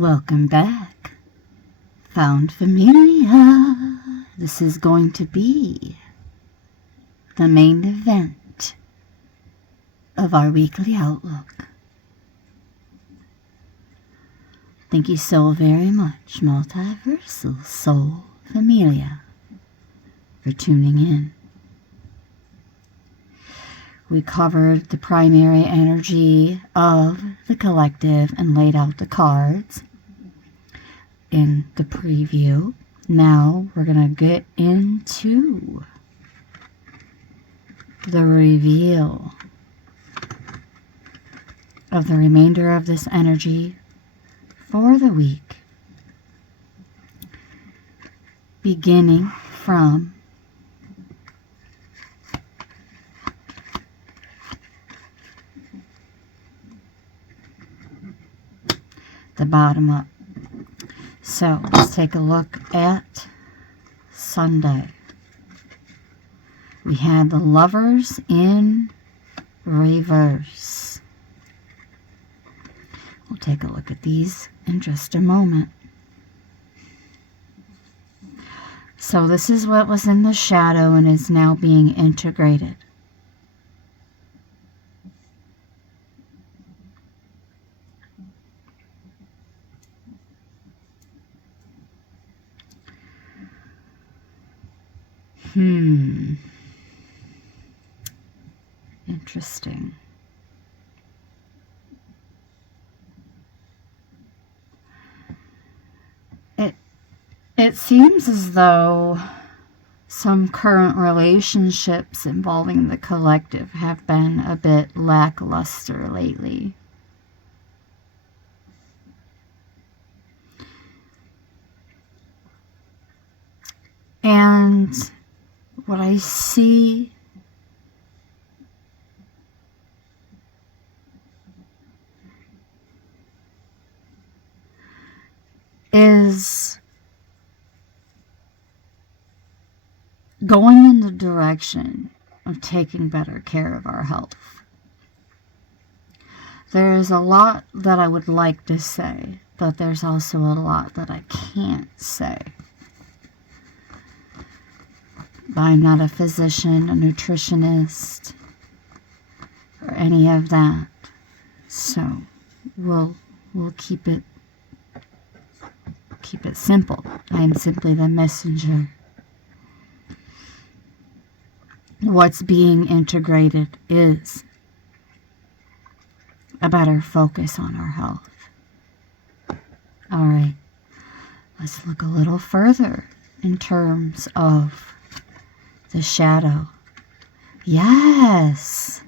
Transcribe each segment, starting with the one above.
Welcome back, found familia. This is going to be the main event of our weekly outlook. Thank you so very much, Multiversal Soul Familia, for tuning in. We covered the primary energy of the collective and laid out the cards in the preview. Now we're going to get into the reveal of the remainder of this energy for the week, beginning from the bottom up. So let's take a look at Sunday. We had the Lovers in reverse. We'll take a look at these in just a moment. So this is what was in the shadow and is now being integrated. Interesting. It seems as though some current relationships involving the collective have been a bit lackluster lately. And what I see is going in the direction of taking better care of our health. There is a lot that I would like to say, but there's also a lot that I can't say. I'm not a physician, a nutritionist, or any of that. So we'll keep it simple. I am simply the messenger. What's being integrated is a better focus on our health. All right, let's look a little further in terms of the shadow. Yes,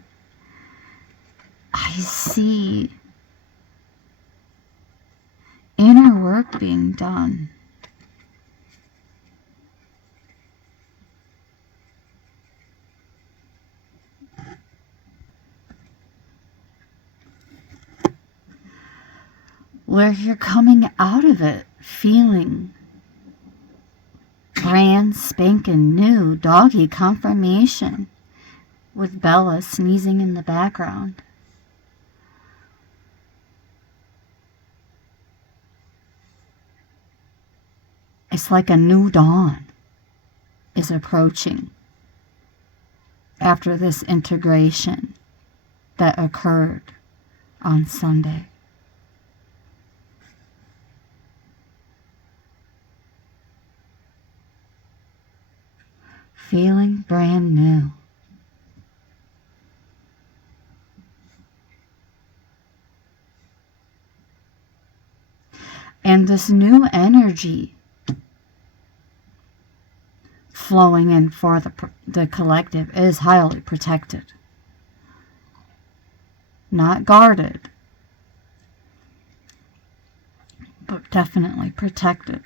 I see inner work being done. Where you're coming out of it feeling brand spanking new doggy confirmation with Bella sneezing in the background. It's like a new dawn is approaching after this integration that occurred on Sunday. Feeling brand new. And this new energy flowing in for the collective is highly protected. Not guarded, but definitely protected.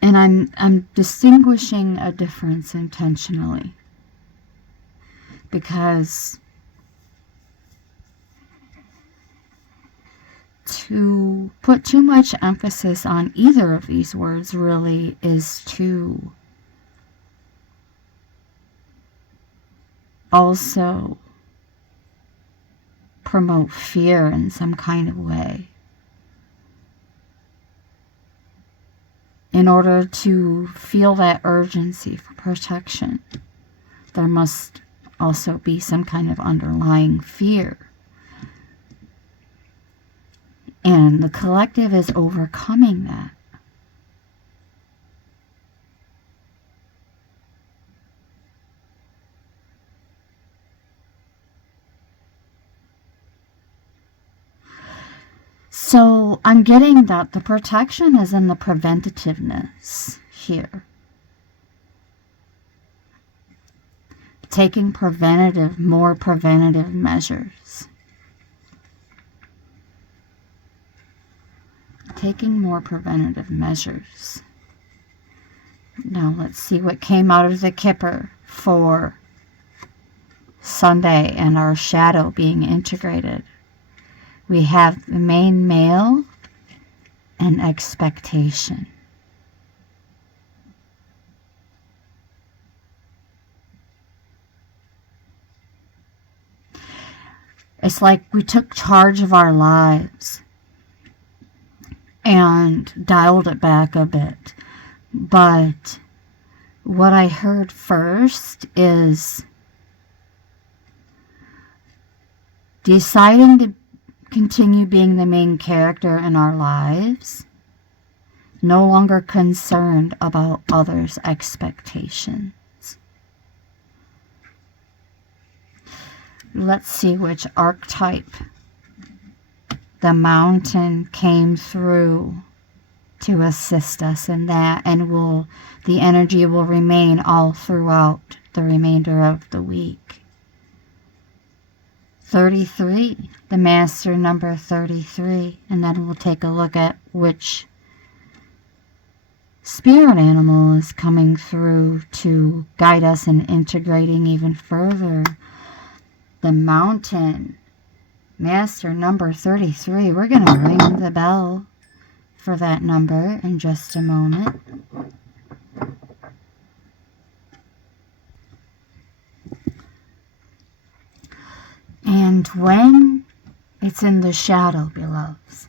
And I'm distinguishing a difference intentionally, because to put too much emphasis on either of these words really is to also promote fear in some kind of way. In order to feel that urgency for protection, there must also be some kind of underlying fear. And the collective is overcoming that. So I'm getting that the protection is in the preventativeness here. Taking more preventative measures. Taking more preventative measures. Now let's see what came out of the Kipper for Sunday and our shadow being integrated. We have the main male and expectation. It's like we took charge of our lives and dialed it back a bit. But what I heard first is deciding to continue being the main character in our lives, no longer concerned about others' expectations. Let's see which archetype the mountain came through to assist us in that, and the energy will remain all throughout the remainder of the week. 33, the master number 33, and then we'll take a look at which spirit animal is coming through to guide us in integrating even further. The mountain, master number 33. We're going to ring the bell for that number in just a moment. And when it's in the shadow, beloveds,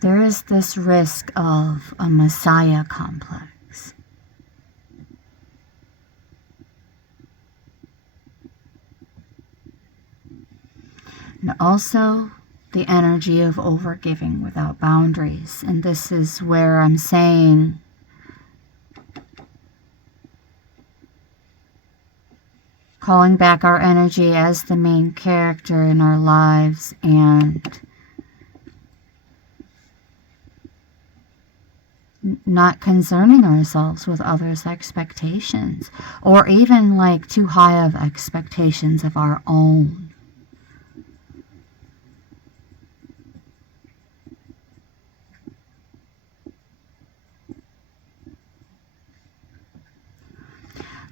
there is this risk of a Messiah complex. And also the energy of overgiving without boundaries. And this is where I'm saying calling back our energy as the main character in our lives and not concerning ourselves with others' expectations, or even like too high of expectations of our own.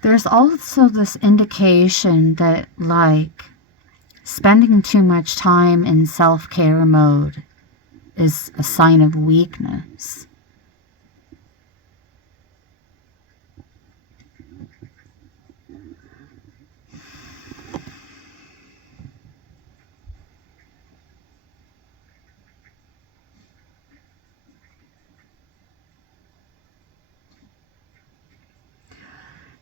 There's also this indication that, like, spending too much time in self-care mode is a sign of weakness.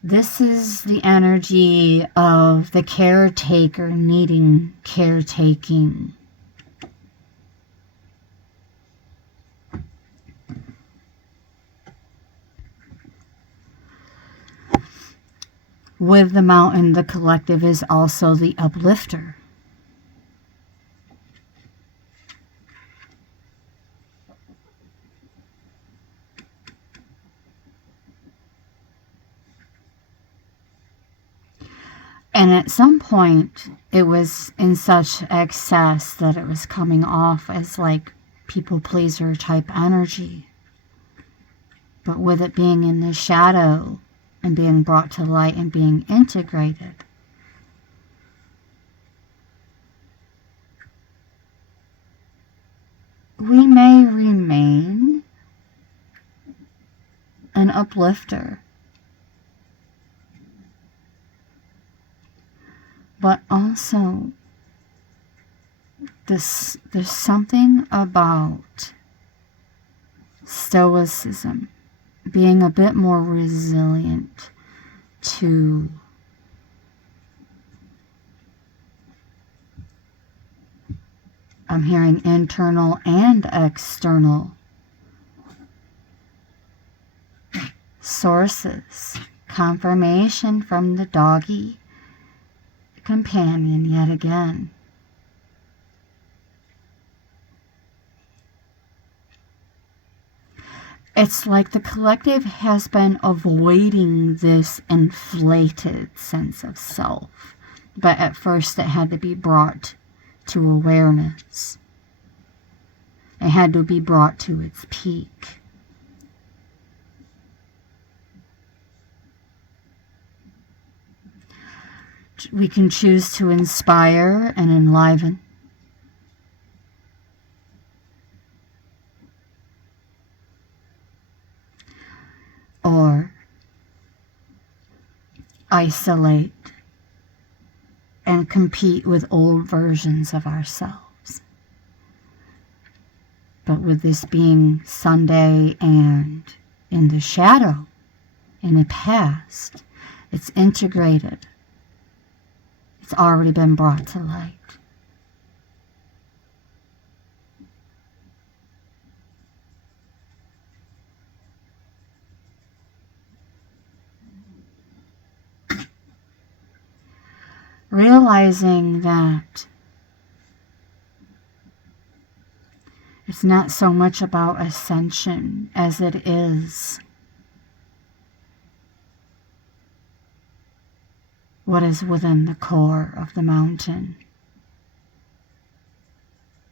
This is the energy of the caretaker needing caretaking. With the mountain, the collective is also the uplifter. And at some point, it was in such excess that it was coming off as like people pleaser type energy. But with it being in the shadow and being brought to light and being integrated, we may remain an uplifter. also, there's something about stoicism, being a bit more resilient to I'm hearing internal and external sources. Confirmation from the doggy companion yet again. It's like the collective has been avoiding this inflated sense of self, but at first it had to be brought to awareness. It had to be brought to its peak. We can choose to inspire and enliven, or isolate and compete with old versions of ourselves. But with this being Sunday and in the shadow, in the past, it's integrated. It's already been brought to light. Realizing that it's not so much about ascension as it is what is within the core of the mountain,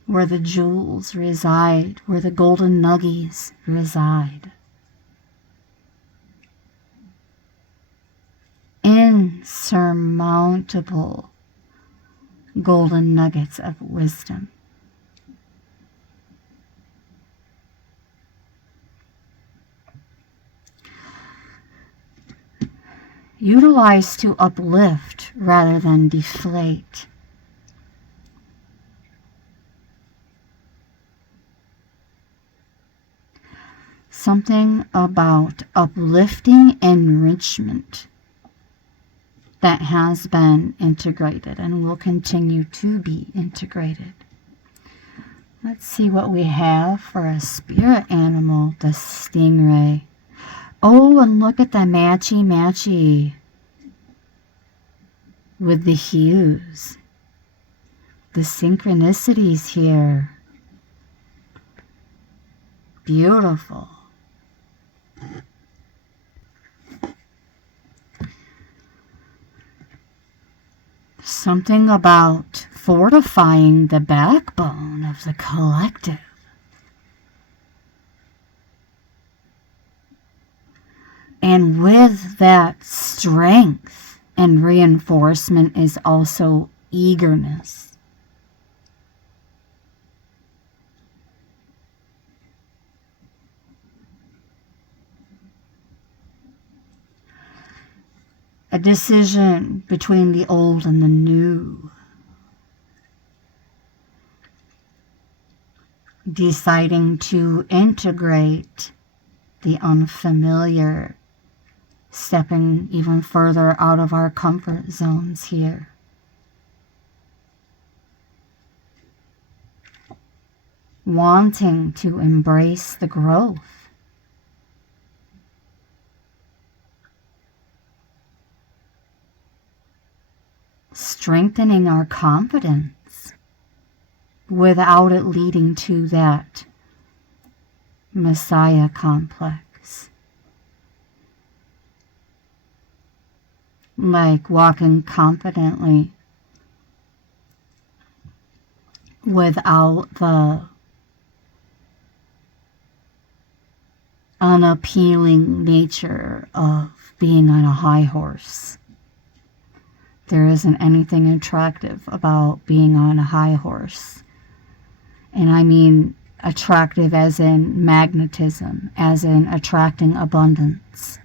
where the jewels reside, where the golden nuggies reside. Insurmountable golden nuggets of wisdom. Utilize to uplift rather than deflate. Something about uplifting enrichment that has been integrated and will continue to be integrated. Let's see what we have for a spirit animal, the stingray. Oh, and look at the matchy with the hues. The synchronicities here. Beautiful. Something about fortifying the backbone of the collective. And with that strength and reinforcement is also eagerness. A decision between the old and the new. Deciding to integrate the unfamiliar, stepping even further out of our comfort zones here. Wanting to embrace the growth. Strengthening our confidence without it leading to that Messiah complex. Like walking confidently without the unappealing nature of being on a high horse. There isn't anything attractive about being on a high horse. And I mean attractive as in magnetism, as in attracting abundance,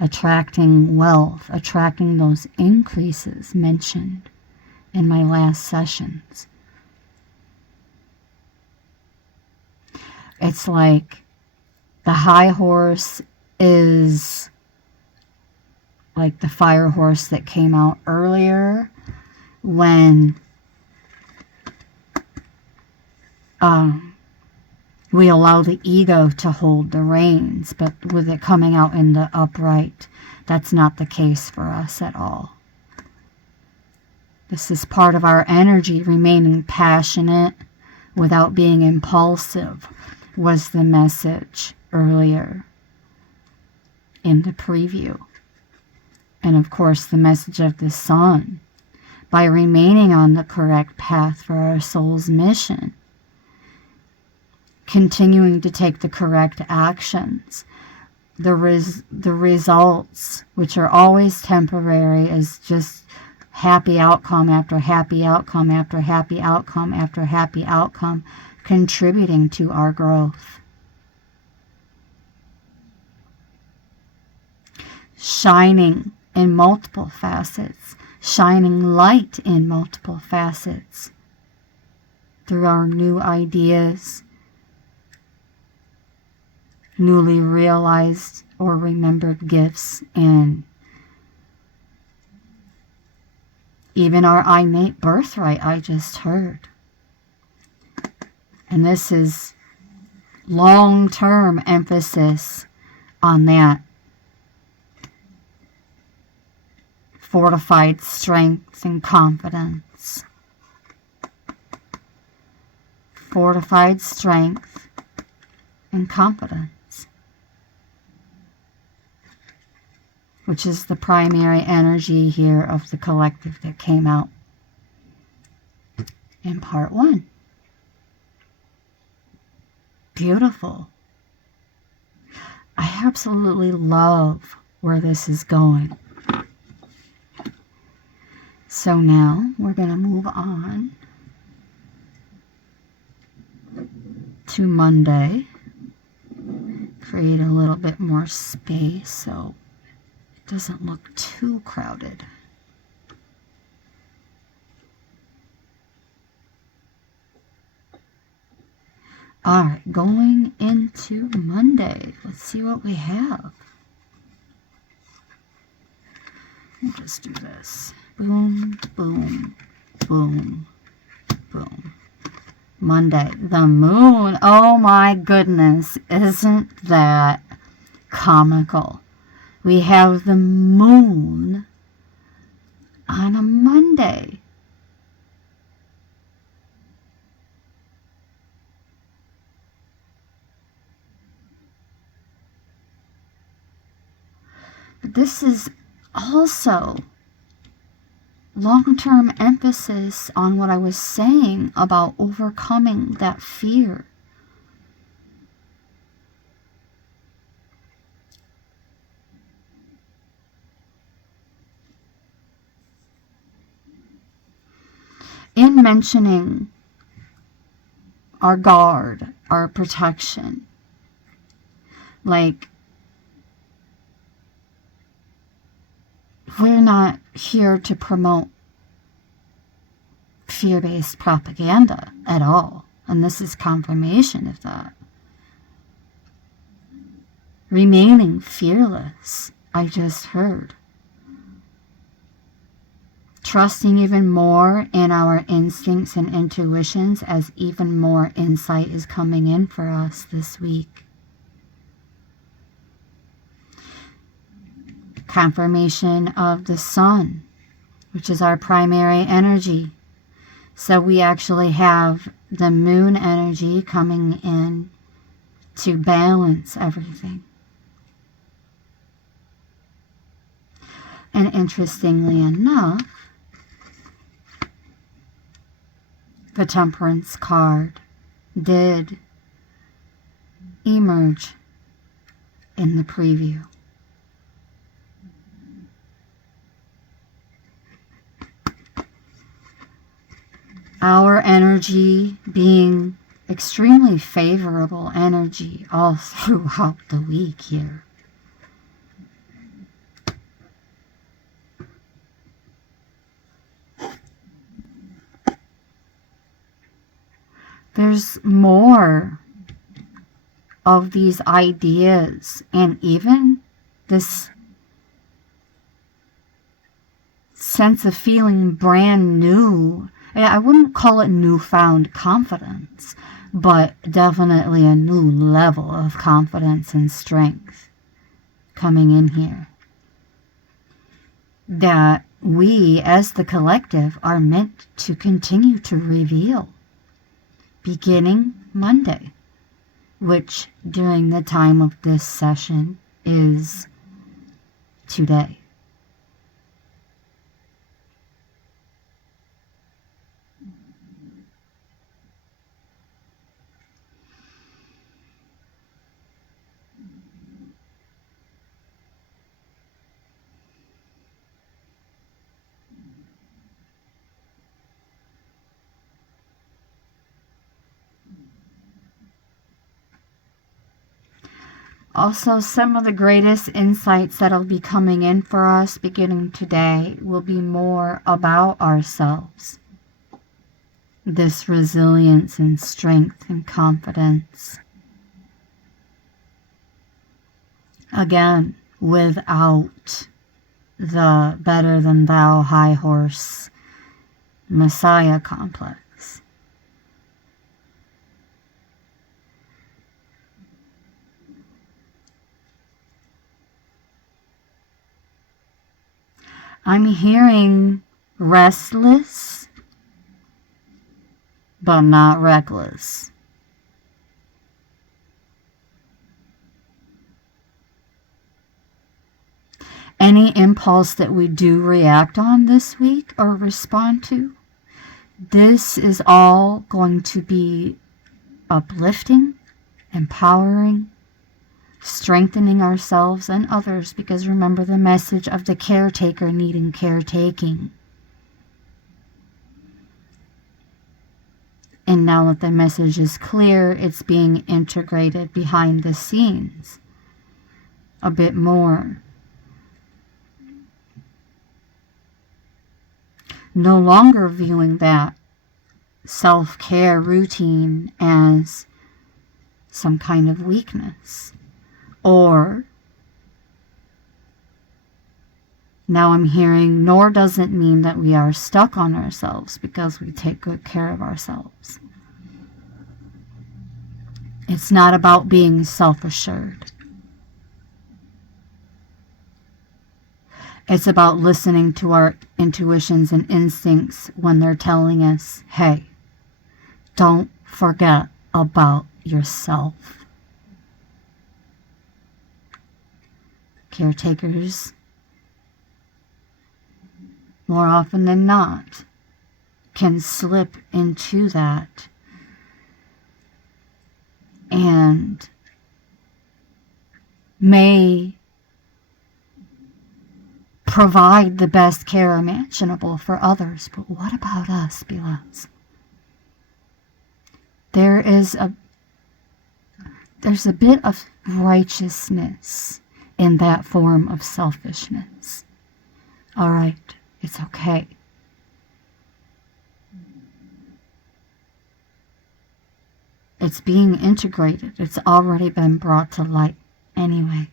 attracting wealth, attracting those increases mentioned in my last sessions. It's like the high horse is like the fire horse that came out earlier when we allow the ego to hold the reins, but with it coming out in the upright, that's not the case for us at all. This is part of our energy, remaining passionate without being impulsive, was the message earlier in the preview. And of course, the message of the sun, by remaining on the correct path for our soul's mission, continuing to take the correct actions, the results, which are always temporary, is just happy outcome after happy outcome after happy outcome after happy outcome, contributing to our growth. Shining in multiple facets, shining light in multiple facets through our new ideas, newly realized or remembered gifts, and even our innate birthright, I just heard. And this is long-term emphasis on that. Fortified strength and confidence. Fortified strength and confidence. Which is the primary energy here of the collective that came out in part 1. Beautiful. I absolutely love where this is going. So now we're going to move on to Monday. Create a little bit more space so it doesn't look too crowded. Alright, going into Monday. Let's see what we have. We'll just do this. Boom, boom, boom, boom. Monday, the moon. Oh my goodness, isn't that comical? We have the moon on a Monday. But this is also long-term emphasis on what I was saying about overcoming that fear. In mentioning our guard, our protection, like, we're not here to promote fear-based propaganda at all. And this is confirmation of that. Remaining fearless, I just heard. Trusting even more in our instincts and intuitions as even more insight is coming in for us this week. Confirmation of the sun, which is our primary energy. So we actually have the moon energy coming in to balance everything. And interestingly enough, the Temperance card did emerge in the preview. Our energy being extremely favorable energy all throughout the week here. There's more of these ideas, and even this sense of feeling brand new. I wouldn't call it newfound confidence, but definitely a new level of confidence and strength coming in here that we as the collective are meant to continue to reveal beginning Monday, which during the time of this session is today. Also, some of the greatest insights that'll be coming in for us beginning today will be more about ourselves. This resilience and strength and confidence. Again, without the better than thou high horse Messiah complex. I'm hearing restless, but not reckless. Any impulse that we do react on this week or respond to, this is all going to be uplifting, empowering, strengthening ourselves and others, because remember the message of the caretaker needing caretaking. And now that the message is clear, it's being integrated behind the scenes a bit more. No longer viewing that self-care routine as some kind of weakness. Or, now I'm hearing, nor does it mean that we are stuck on ourselves because we take good care of ourselves. It's not about being self-assured. It's about listening to our intuitions and instincts when they're telling us, hey, don't forget about yourself. Caretakers, more often than not, can slip into that and may provide the best care imaginable for others. But what about us, beloveds? There's a bit of righteousness in that form of selfishness. All right, it's okay. It's being integrated. It's already been brought to light anyway.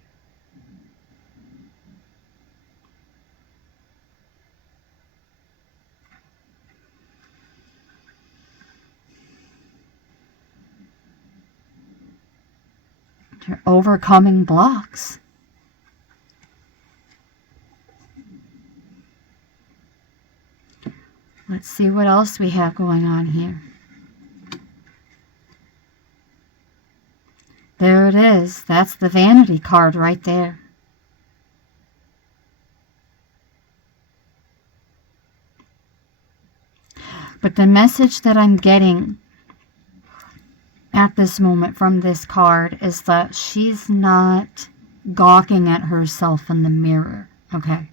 You're overcoming blocks. Let's see what else we have going on here. There it is. That's the vanity card right there. But the message that I'm getting at this moment from this card is that she's not gawking at herself in the mirror, okay?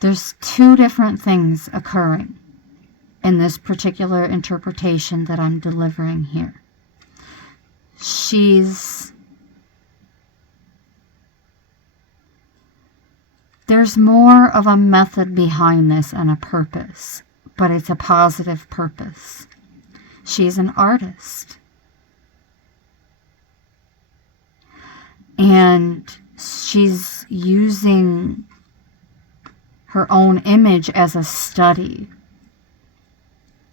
There's two different things occurring in this particular interpretation that I'm delivering here. There's there's more of a method behind this and a purpose, but it's a positive purpose. She's an artist. And she's using her own image as a study,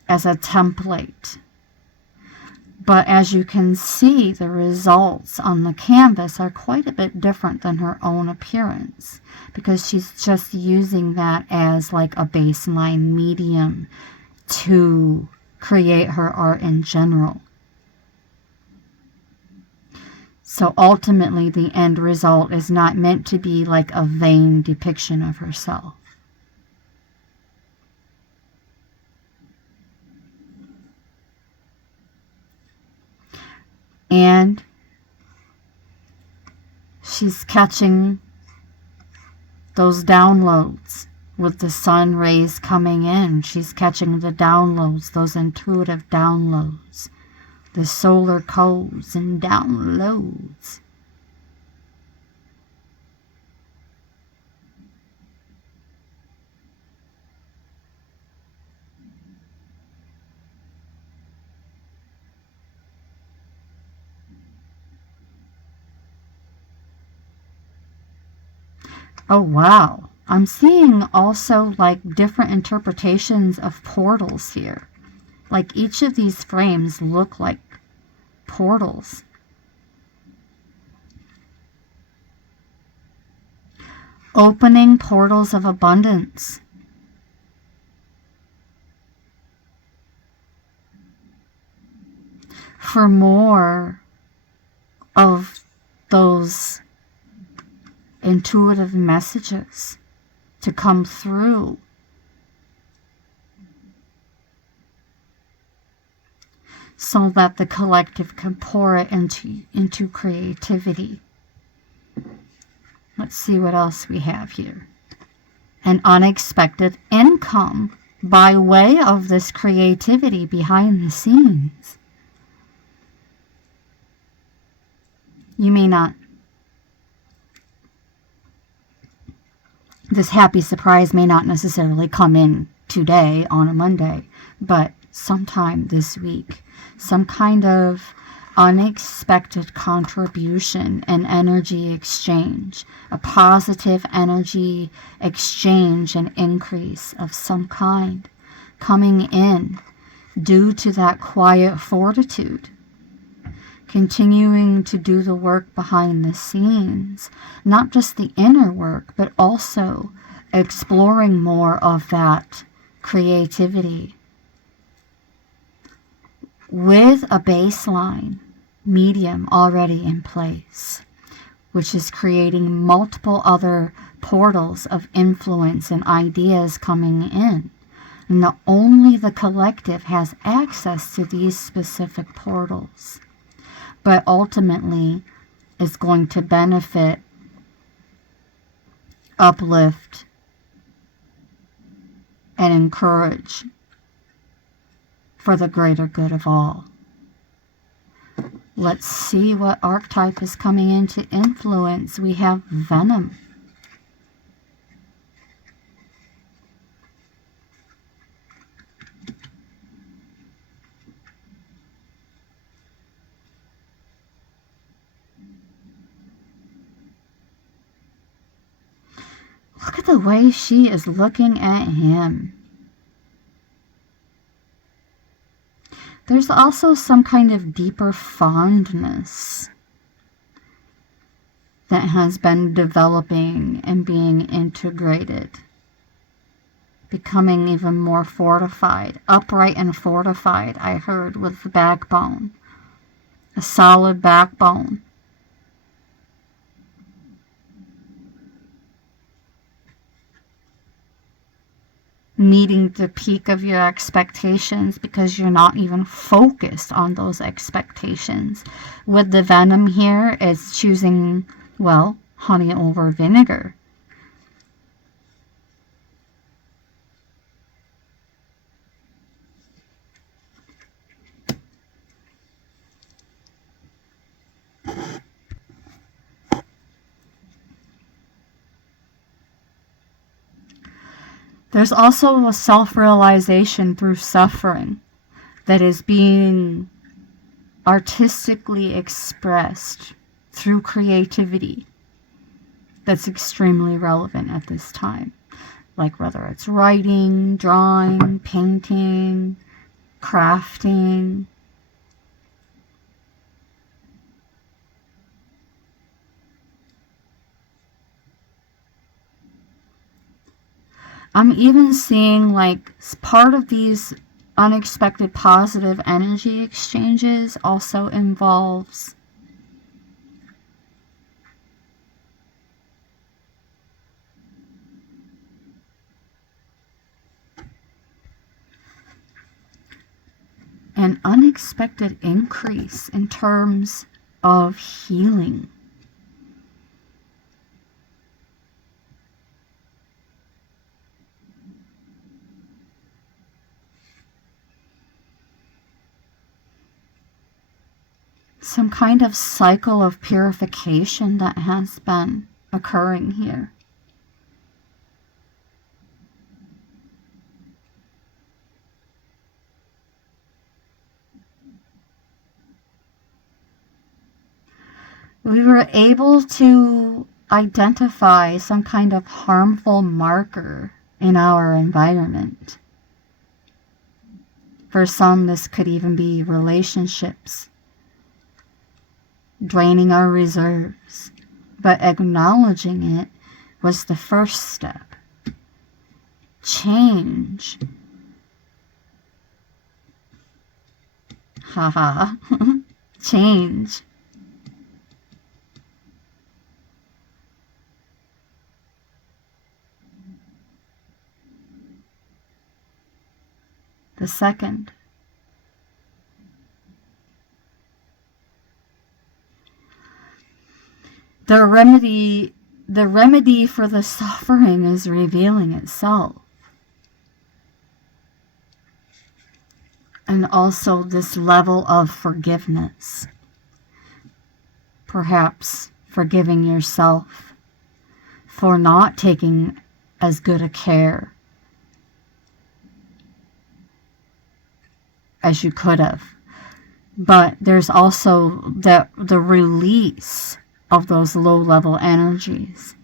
as a template. But as you can see, the results on the canvas are quite a bit different than her own appearance, because she's just using that as like a baseline medium to create her art in general. So ultimately, the end result is not meant to be like a vain depiction of herself. And she's catching those downloads with the sun rays coming in. She's catching the downloads, those intuitive downloads, the solar codes and downloads. Oh, wow. I'm seeing also like different interpretations of portals here. Like each of these frames look like portals. Opening portals of abundance. For more of those intuitive messages to come through. So that the collective can pour it into creativity. Let's see what else we have here. An unexpected income by way of this creativity behind the scenes. You may not. This happy surprise may not necessarily come in today on a Monday, but sometime this week. Some kind of unexpected contribution and energy exchange. A positive energy exchange and increase of some kind coming in due to that quiet fortitude. Continuing to do the work behind the scenes, not just the inner work, but also exploring more of that creativity with a baseline medium already in place, which is creating multiple other portals of influence and ideas coming in. And only the collective has access to these specific portals, but ultimately is going to benefit, uplift, and encourage for the greater good of all. Let's see what archetype is coming in to influence. We have Venom. Look at the way she is looking at him. There's also some kind of deeper fondness that has been developing and being integrated, becoming even more fortified, upright and fortified, I heard, with the backbone, a solid backbone. Meeting the peak of your expectations because you're not even focused on those expectations. With the Venom here, it's choosing, well, honey over vinegar. There's also a self-realization through suffering that is being artistically expressed through creativity that's extremely relevant at this time. Like whether it's writing, drawing, painting, crafting. I'm even seeing like part of these unexpected positive energy exchanges also involves an unexpected increase in terms of healing. Some kind of cycle of purification that has been occurring here. We were able to identify some kind of harmful marker in our environment. For some, this could even be relationships draining our reserves, but acknowledging it was the first step. Change. Haha. Change. The second. The remedy for the suffering is revealing itself. And also this level of forgiveness. Perhaps forgiving yourself for not taking as good a care as you could have. But there's also the release of those low-level energies.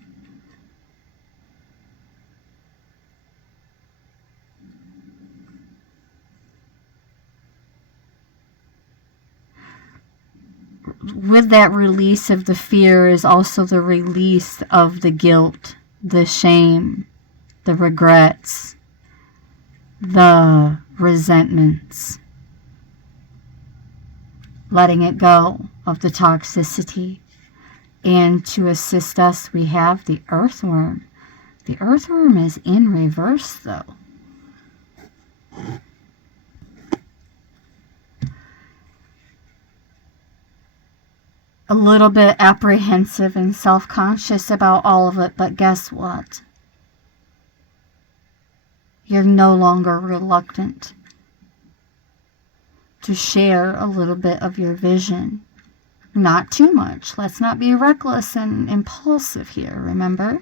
With that release of the fear is also the release of the guilt, the shame, the regrets, the resentments. Letting it go of the toxicity. And to assist us, we have the earthworm. The earthworm is in reverse, though. A little bit apprehensive and self-conscious about all of it, but guess what? You're no longer reluctant to share a little bit of your vision. Not too much. Let's not be reckless and impulsive here, remember?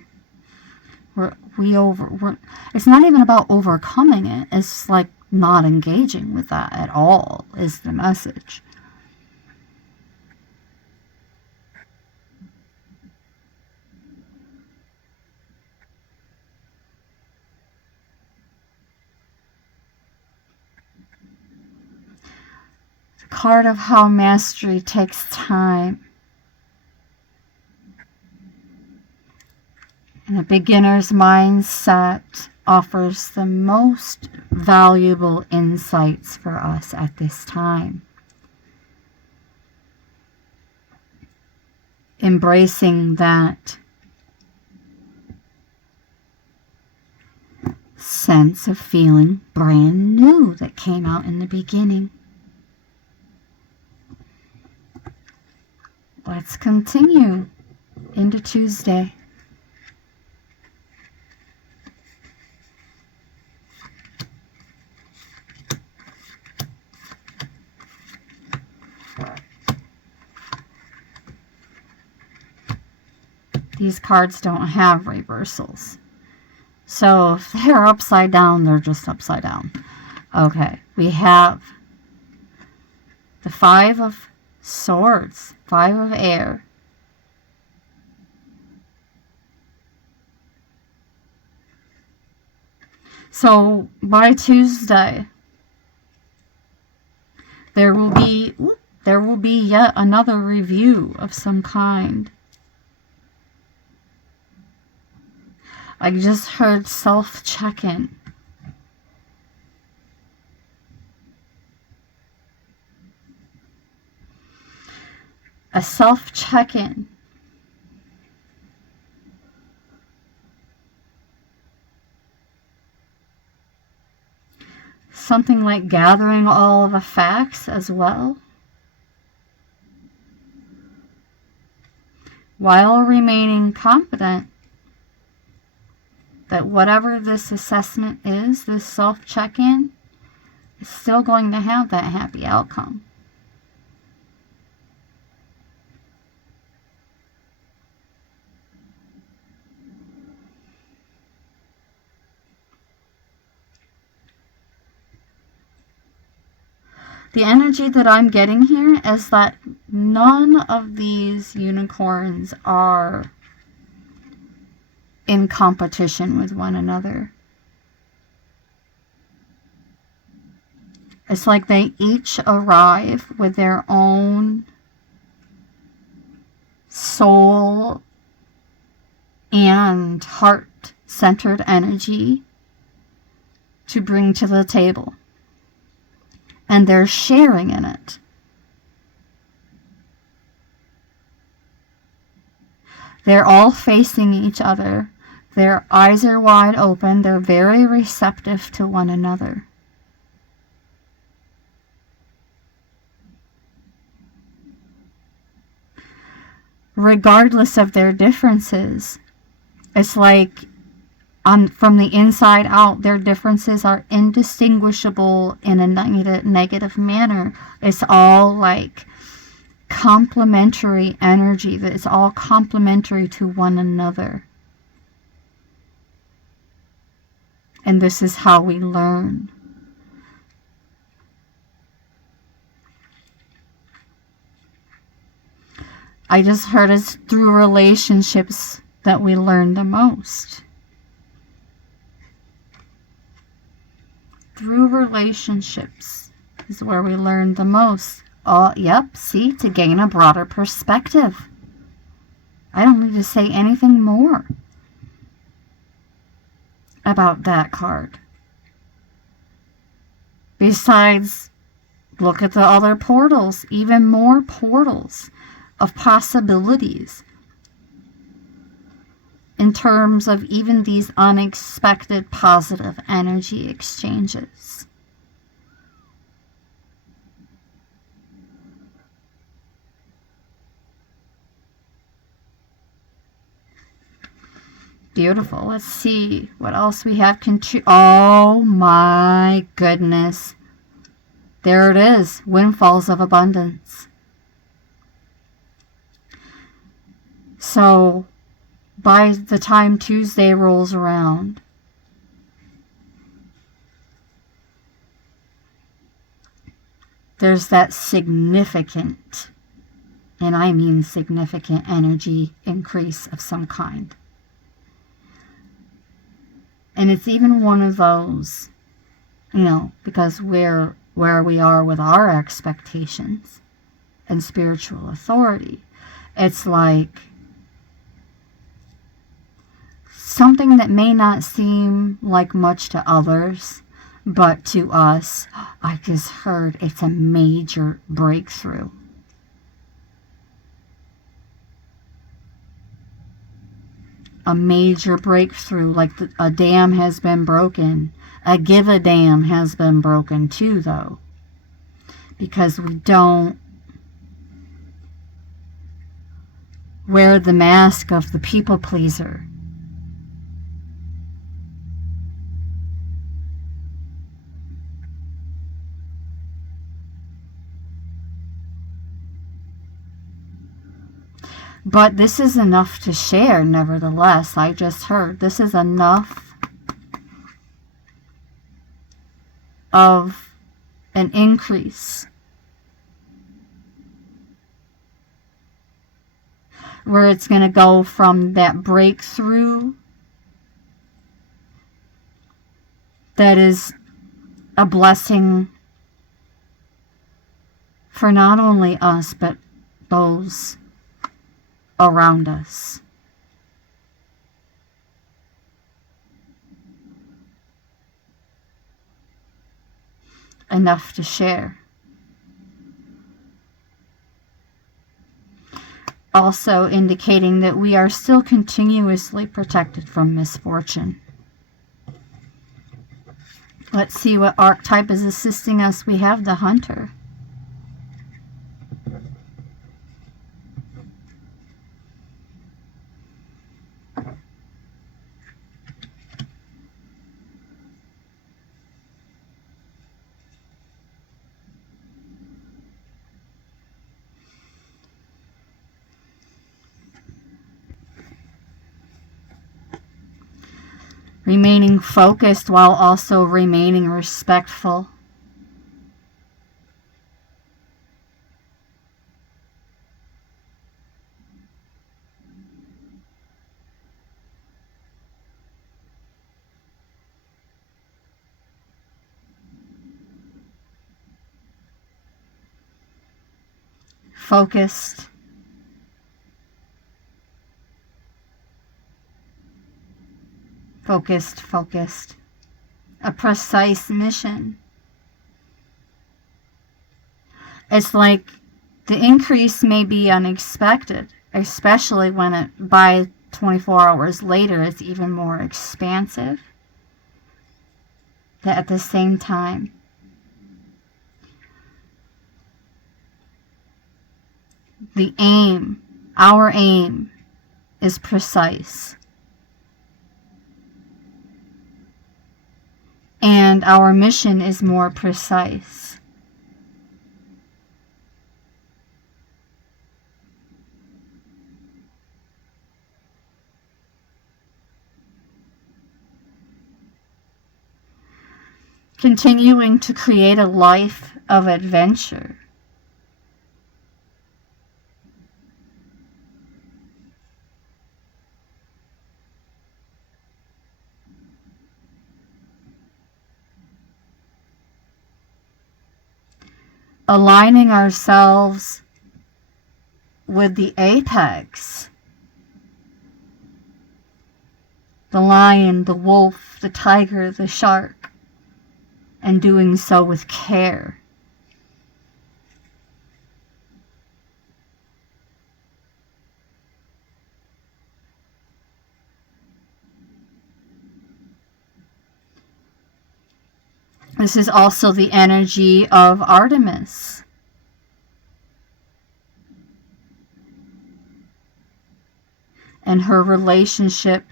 It's not even about overcoming it. It's like not engaging with that at all is the message. The card of how mastery takes time. And a beginner's mindset offers the most valuable insights for us at this time. Embracing that sense of feeling brand new that came out in the beginning. Let's continue into Tuesday. These cards don't have reversals. So if they're upside down, they're just upside down. Okay, we have the Five of Swords, Five of Air. So by Tuesday, there will be yet another review of some kind. I just heard self-check-in. A self-check-in. Something like gathering all of the facts as well, while remaining confident that whatever this assessment is, this self-check-in, is still going to have that happy outcome. The energy that I'm getting here is that none of these unicorns are in competition with one another. It's like they each arrive with their own soul and heart-centered energy to bring to the table. And they're sharing in it. They're all facing each other. Their eyes are wide open. They're very receptive to one another. Regardless of their differences, it's like from the inside out, their differences are indistinguishable in a negative manner. It's all like complementary energy. That it's all complementary to one another. And this is how we learn. I just heard it's through relationships that we learn the most. Through relationships is where we learn the most. Oh, yep, see, to gain a broader perspective. I don't need to say anything more about that card. Besides, look at the other portals, even more portals of possibilities in terms of even these unexpected positive energy exchanges. Beautiful. Let's see what else we have. Oh my goodness. There it is. Windfalls of abundance. So by the time Tuesday rolls around, there's that significant, and I mean significant, energy increase of some kind. And it's even one of those, because we're where we are with our expectations and spiritual authority. It's like something that may not seem like much to others, but to us, I just heard it's a major breakthrough. A major breakthrough, like a dam has been broken. A give-a-damn has been broken too, though. Because we don't wear the mask of the people pleaser. But this is enough to share, nevertheless. I just heard this is enough of an increase, where it's going to go from that breakthrough that is a blessing for not only us, but those around us. Enough to share. Also indicating that we are still continuously protected from misfortune. Let's see what archetype is assisting us. We have the Hunter. Remaining focused while also remaining respectful. Focused. Focused, focused. A precise mission. It's like the increase may be unexpected, especially when it by 24 hours later it's even more expansive. That at the same time, the aim, our aim, is precise. And our mission is more precise. Continuing to create a life of adventure. Aligning ourselves with the apex. The lion, the wolf, the tiger, the shark. And doing so with care. This is also the energy of Artemis. And her relationship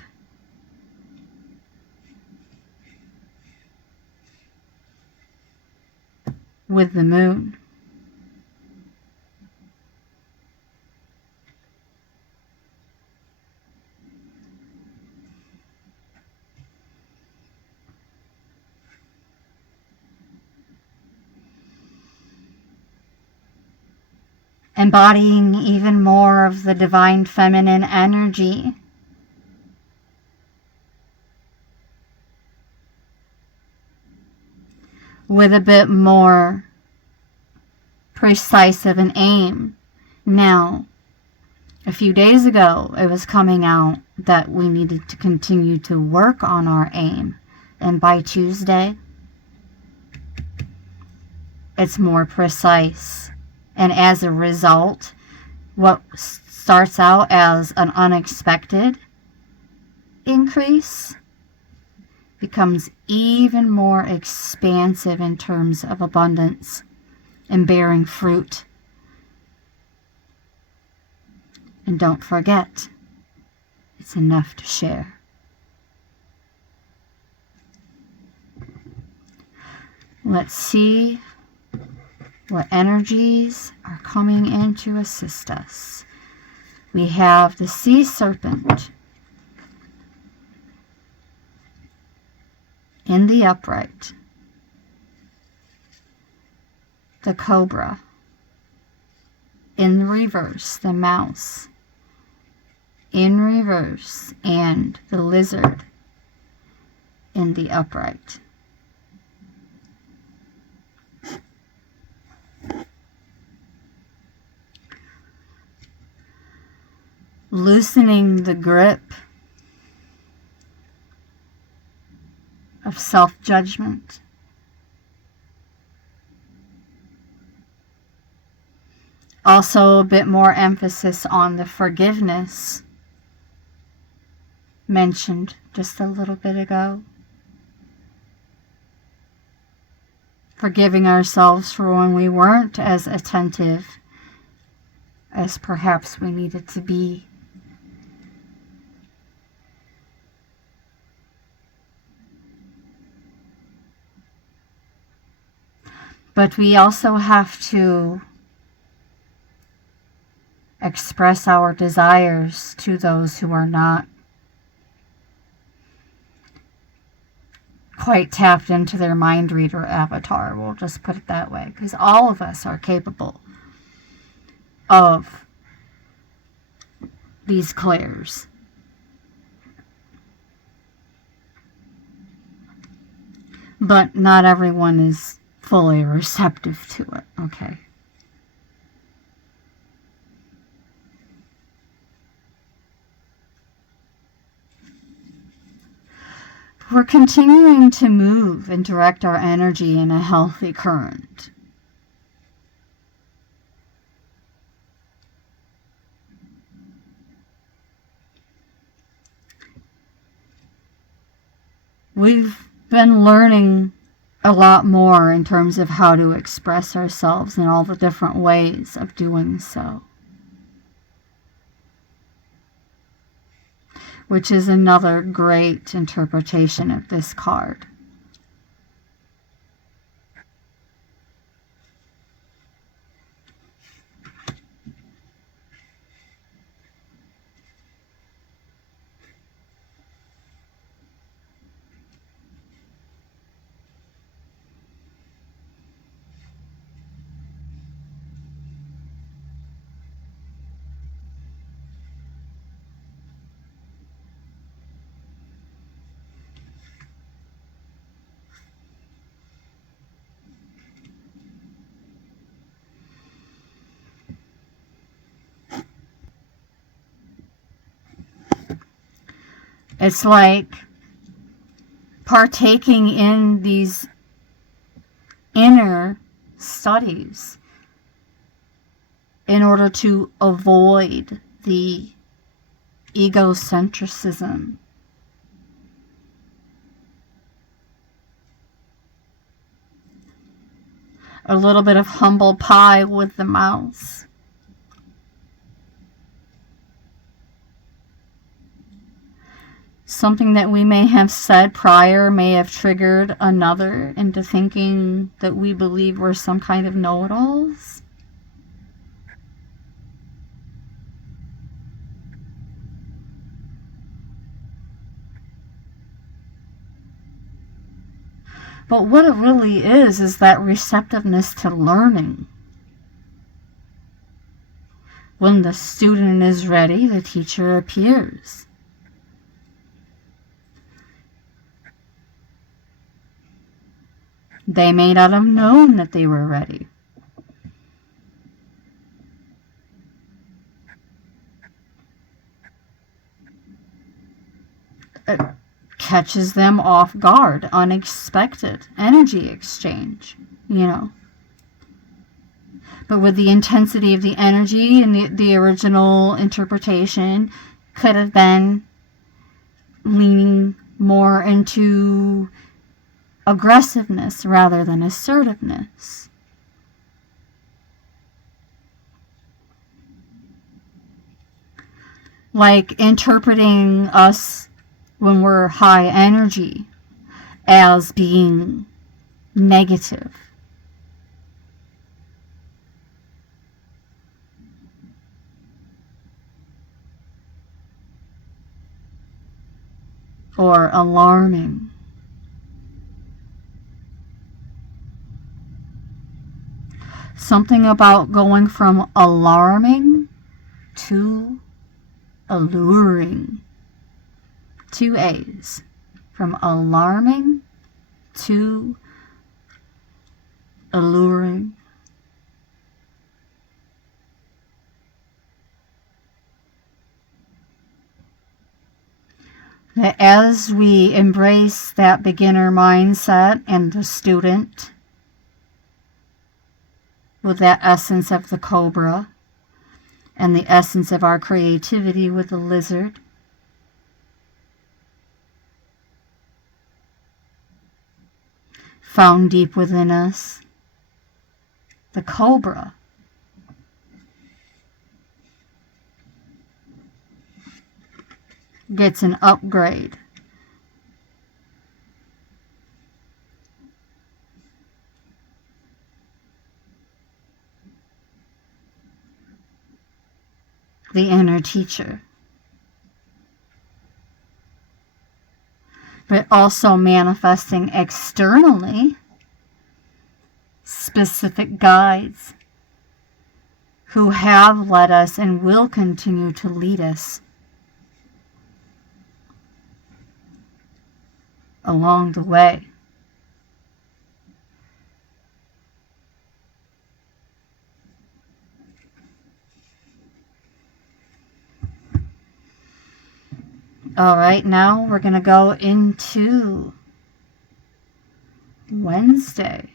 with the moon. Embodying even more of the divine feminine energy. With a bit more precise of an aim. Now, a few days ago, it was coming out that we needed to continue to work on our aim. And by Tuesday, it's more precise. And as a result, what starts out as an unexpected increase becomes even more expansive in terms of abundance and bearing fruit. And don't forget, it's enough to share. Let's see what energies are coming in to assist us. We have the sea serpent in the upright. the cobra. In reverse, the mouse. In reverse, and the lizard in the upright. Loosening the grip of self-judgment. Also, a bit more emphasis on the forgiveness mentioned just a little bit ago. Forgiving ourselves for when we weren't as attentive as perhaps we needed to be. But we also have to express our desires to those who are not quite tapped into their mind reader avatar. We'll just put it that way. Because all of us are capable of these clairs. But not everyone is fully receptive to it, okay? We're continuing to move and direct our energy in a healthy current. We've been learning a lot more in terms of how to express ourselves and all the different ways of doing so. Which is another great interpretation of this card. It's like partaking in these inner studies in order to avoid the egocentrism. A little bit of humble pie with the mouse. Something that we may have said prior may have triggered another into thinking that we believe we're some kind of know-it-alls. But what it really is that receptiveness to learning. When the student is ready, the teacher appears. They may not have known that they were ready. It catches them off guard, unexpected energy exchange, you know. But with the intensity of the energy and the original interpretation could have been leaning more into aggressiveness rather than assertiveness. Like interpreting us when we're high energy as being negative. Or alarming. Something about going from alarming to alluring. 2 A's. From alarming to alluring. That as we embrace that beginner mindset and the student with that essence of the cobra and the essence of our creativity with the lizard, found deep within us, the cobra gets an upgrade. The inner teacher. But also manifesting externally specific guides who have led us and will continue to lead us along the way. All right, now we're going to go into Wednesday.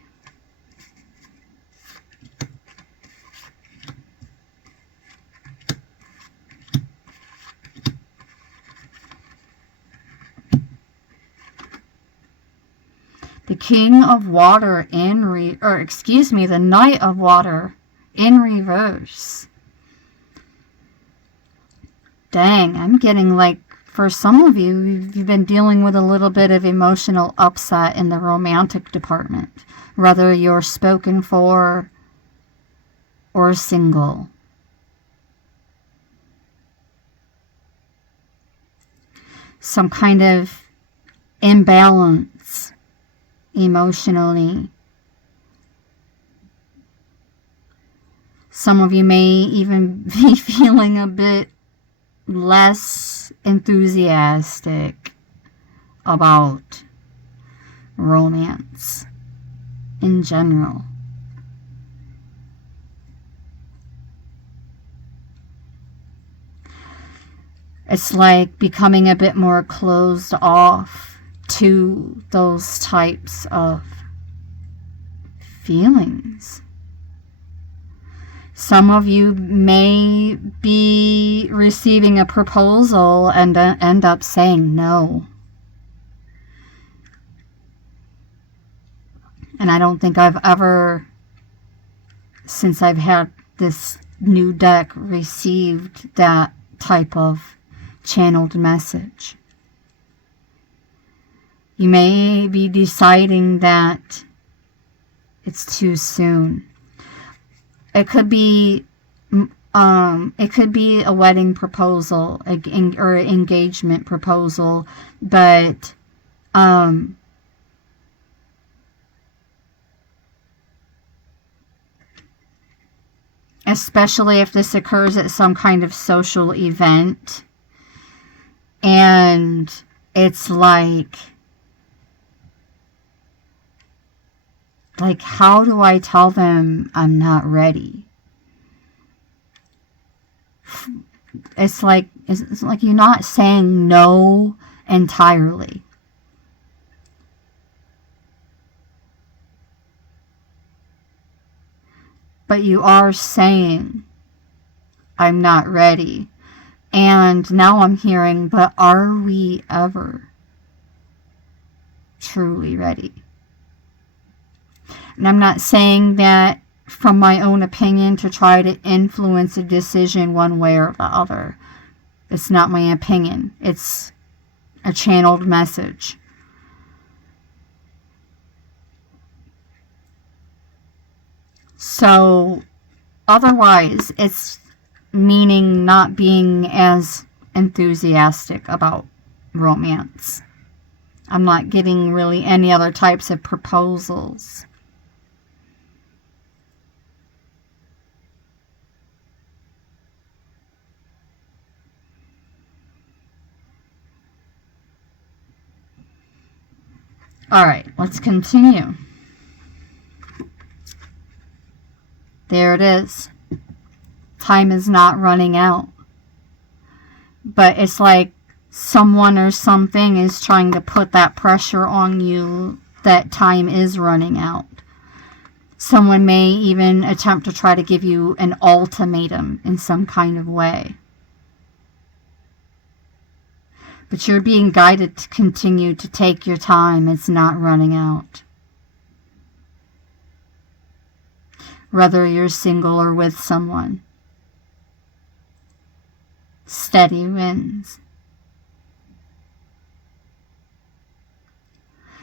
The King of Water the Knight of Water in reverse. Dang, I'm getting like, for some of you, you've been dealing with a little bit of emotional upset in the romantic department, whether you're spoken for or single. Some kind of imbalance emotionally. Some of you may even be feeling a bit less enthusiastic about romance in general. It's like becoming a bit more closed off to those types of feelings. Some of you may be receiving a proposal and end up saying no. And I don't think I've ever, since I've had this new deck, received that type of channeled message. You may be deciding that it's too soon. It could be a wedding proposal or engagement proposal, but especially if this occurs at some kind of social event, and it's like how do I tell them I'm not ready? It's like you're not saying no entirely. But you are saying I'm not ready. And now I'm hearing, but are we ever truly ready? And I'm not saying that from my own opinion to try to influence a decision one way or the other. It's not my opinion. It's a channeled message. So, otherwise, it's meaning not being as enthusiastic about romance. I'm not getting really any other types of proposals. Alright, let's continue. There it is. Time is not running out. But it's like someone or something is trying to put that pressure on you that time is running out. Someone may even attempt to try to give you an ultimatum in some kind of way. But you're being guided to continue to take your time. It's not running out. Whether you're single or with someone. Steady wins.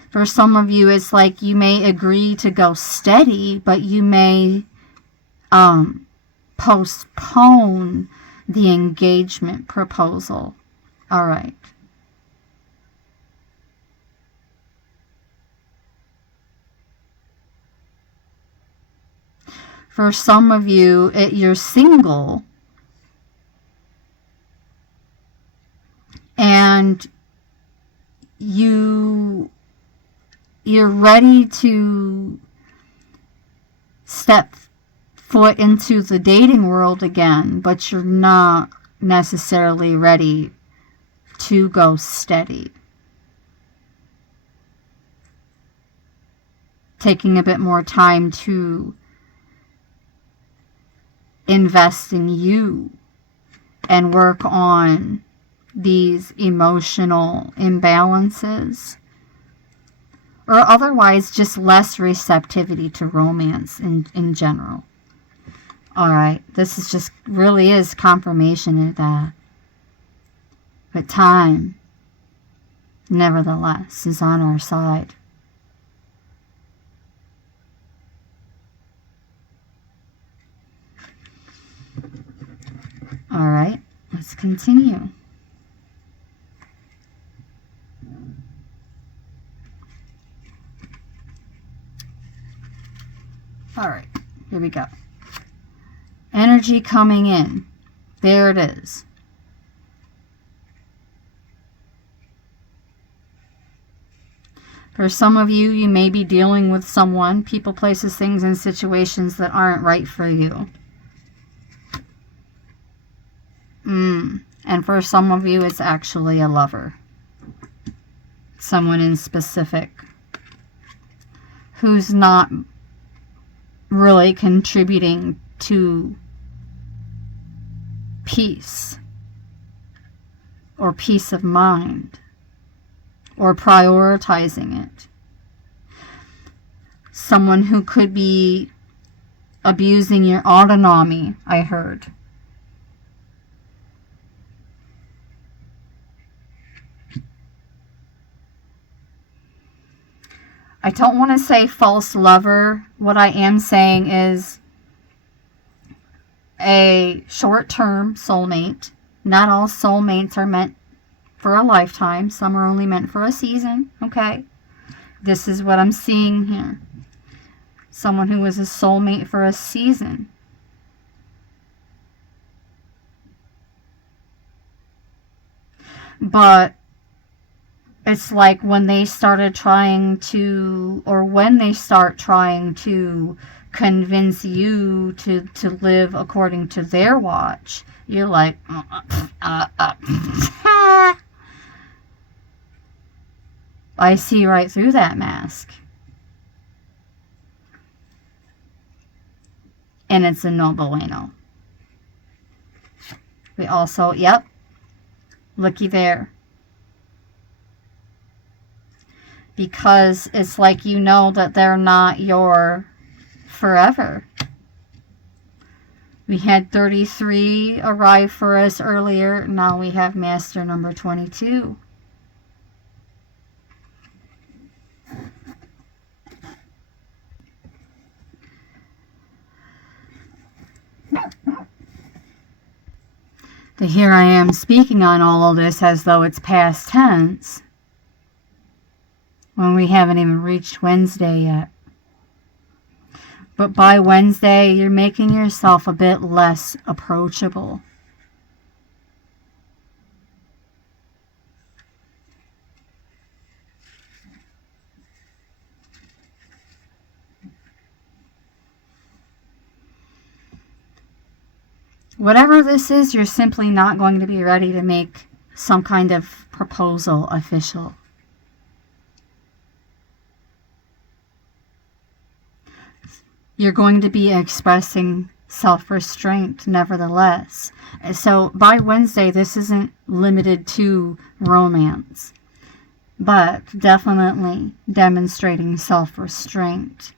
For some of you, it's like you may agree to go steady, but you may postpone the engagement proposal. All right. For some of you, you're single and you're ready to step foot into the dating world again, but you're not necessarily ready to go steady. Taking a bit more time to invest in you and work on these emotional imbalances, or otherwise just less receptivity to romance in general. Alright, this is just really is confirmation of that. But time, nevertheless, is on our side. Alright, let's continue. Alright, here we go. Energy coming in. There it is. For some of you, you may be dealing with someone, people, places, things, and situations that aren't right for you. And for some of you, it's actually a lover. Someone in specific who's not really contributing to peace or peace of mind or prioritizing it. Someone who could be abusing your autonomy, I heard. I don't want to say false lover. What I am saying is a short-term soulmate. Not all soulmates are meant for a lifetime. Some are only meant for a season. Okay? This is what I'm seeing here. Someone who is a soulmate for a season. But it's like when they started trying to, or when they start trying to convince you to live according to their watch, you're like, I see right through that mask. And it's a no bueno. We also, yep, looky there. Because it's like you know that they're not your forever. We had 33 arrive for us earlier. Now we have Master number 22. So here I am speaking on all of this as though it's past tense, when we haven't even reached Wednesday yet. But by Wednesday, you're making yourself a bit less approachable. whatever this is, you're simply not going to be ready to make some kind of proposal official. You're going to be expressing self-restraint nevertheless. So by Wednesday, this isn't limited to romance, but definitely demonstrating self-restraint.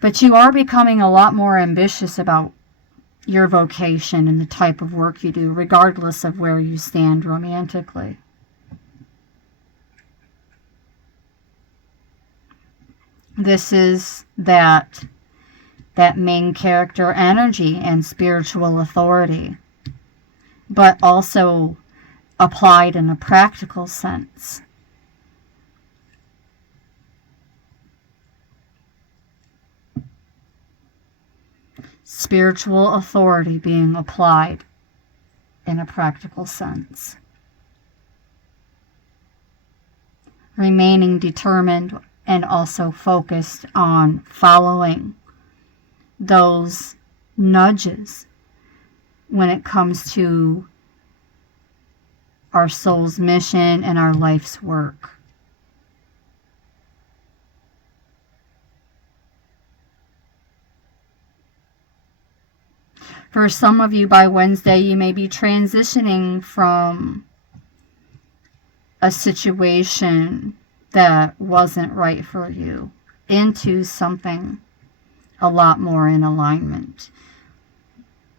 But you are becoming a lot more ambitious about your vocation and the type of work you do, regardless of where you stand romantically. This is that main character energy and spiritual authority, but also applied in a practical sense. Spiritual authority being applied in a practical sense. Remaining determined and also focused on following those nudges when it comes to our soul's mission and our life's work. For some of you, by Wednesday, you may be transitioning from a situation that wasn't right for you into something a lot more in alignment.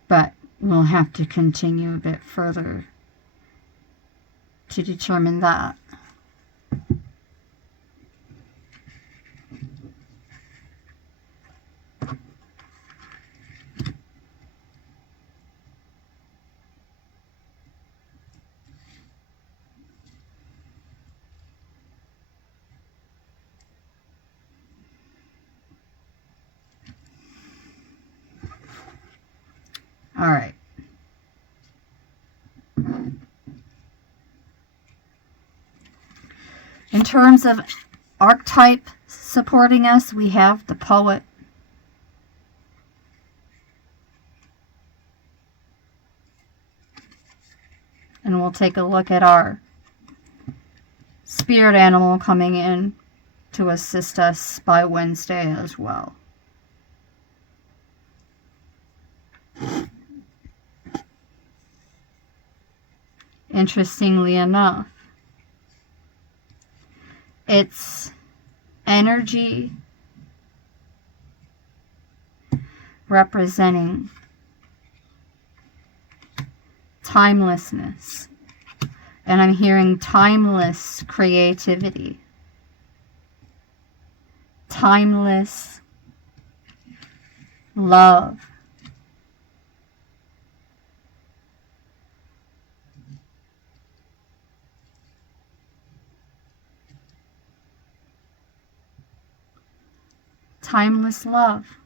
But we'll have to continue a bit further to determine that. All right. In terms of archetype supporting us, we have the poet. And we'll take a look at our spirit animal coming in to assist us by Wednesday as well. Interestingly enough, it's energy representing timelessness. And I'm hearing timeless creativity, timeless love, timeless love.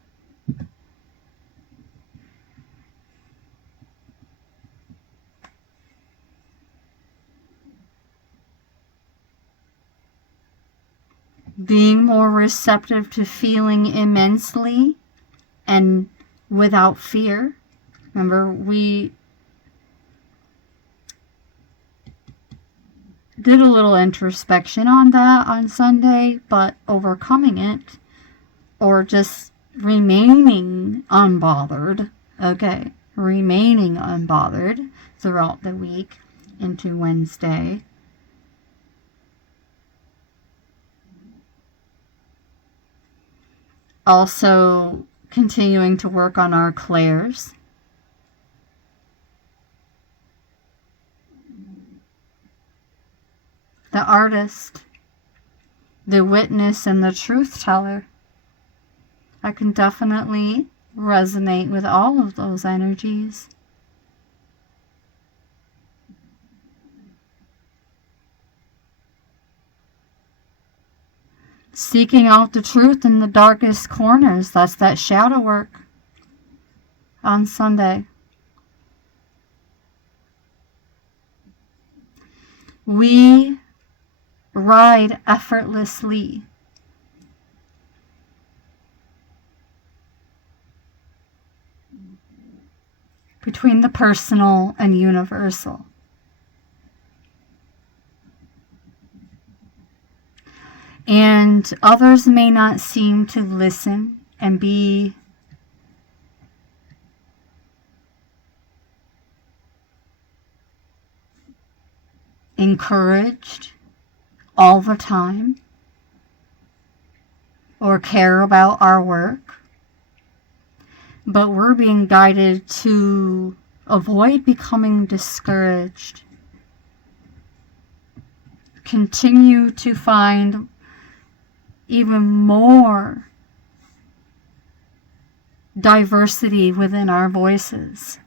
Being more receptive to feeling immensely and without fear. Remember, we did a little introspection on that on Sunday, but overcoming it, or just remaining unbothered, okay, remaining unbothered throughout the week into Wednesday. Also continuing to work on our clairs. The artist, the witness, and the truth teller. I can definitely resonate with all of those energies. Seeking out the truth in the darkest corners. That's that shadow work on Sunday. We ride effortlessly. Between the personal and universal. And others may not seem to listen and be encouraged all the time or care about our work. But we're being guided to avoid becoming discouraged. Continue to find even more diversity within our voices.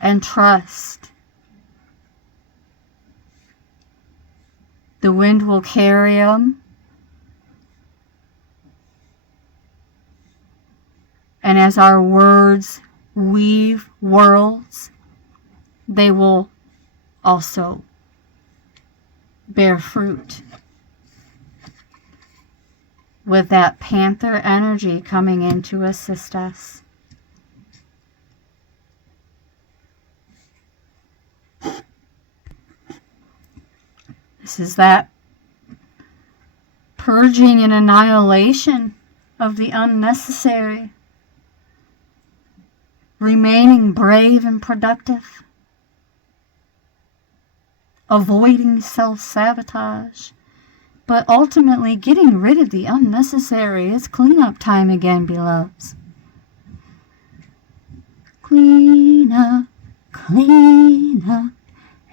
And trust. The wind will carry them. And as our words weave worlds, they will also bear fruit. With that panther energy coming in to assist us. This is that purging and annihilation of the unnecessary. Remaining brave and productive. Avoiding self-sabotage. But ultimately getting rid of the unnecessary. It's cleanup time again, beloveds. Clean up,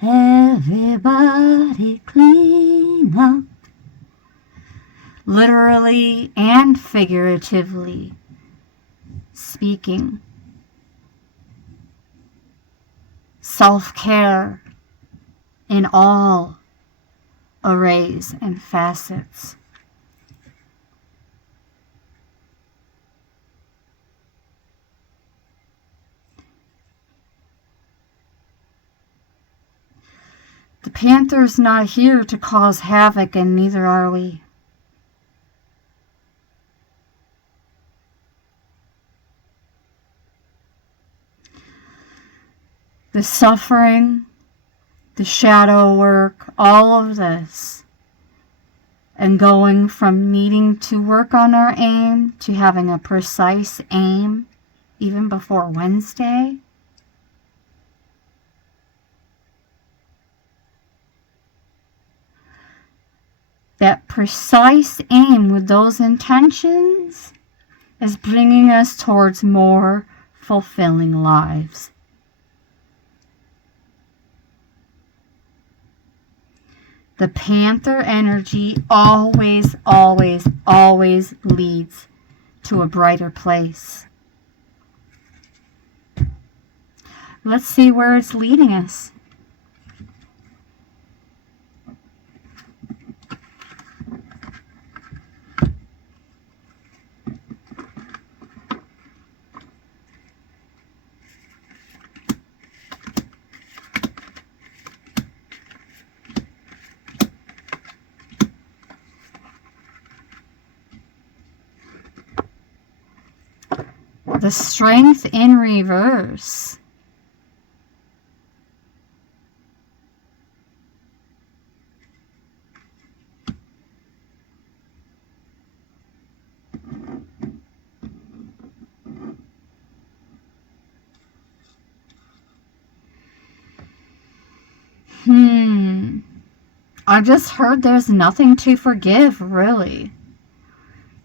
everybody clean up. Literally and figuratively speaking. Self-care in all arrays and facets. The panther's not here to cause havoc, and neither are we. The suffering, the shadow work, all of this, and going from needing to work on our aim to having a precise aim even before Wednesday. That precise aim with those intentions is bringing us towards more fulfilling lives. The panther energy always, always, always leads to a brighter place. Let's see where it's leading us. The strength in reverse. I just heard there's nothing to forgive, really.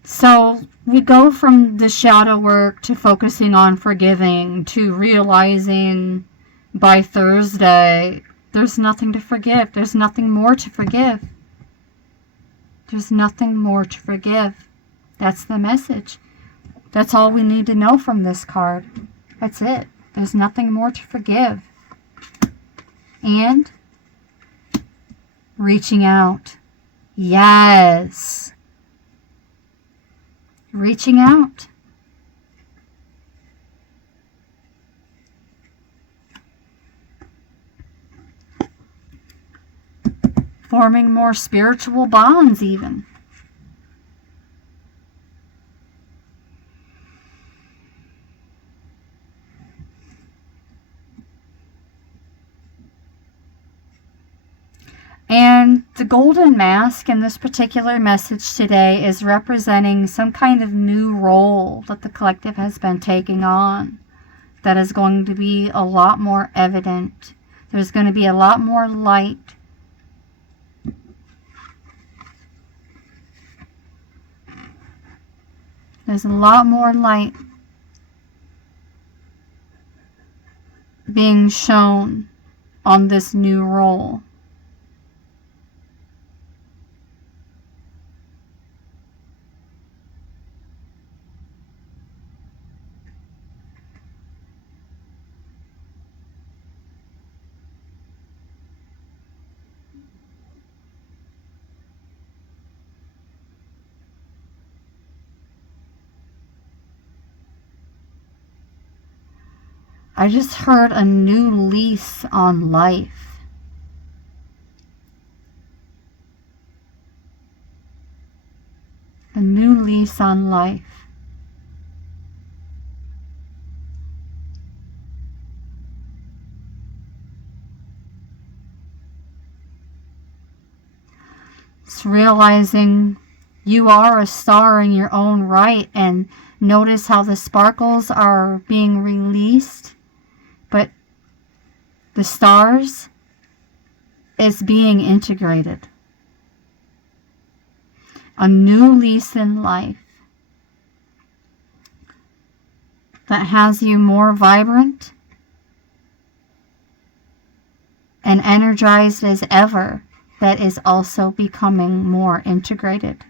So we go from the shadow work to focusing on forgiving to realizing by Thursday there's nothing to forgive. There's nothing more to forgive. There's nothing more to forgive. That's the message. That's all we need to know from this card. That's it. There's nothing more to forgive. And reaching out. Yes. Reaching out. forming more spiritual bonds even. And the golden mask in this particular message today is representing some kind of new role that the collective has been taking on that is going to be a lot more evident. There's going to be a lot more light. There's a lot more light being shown on this new role. I just heard a new lease on life. A new lease on life. It's realizing you are a star in your own right, and notice how the sparkles are being released. But the stars is being integrated. A new lease in life that has you more vibrant and energized as ever, that is also becoming more integrated.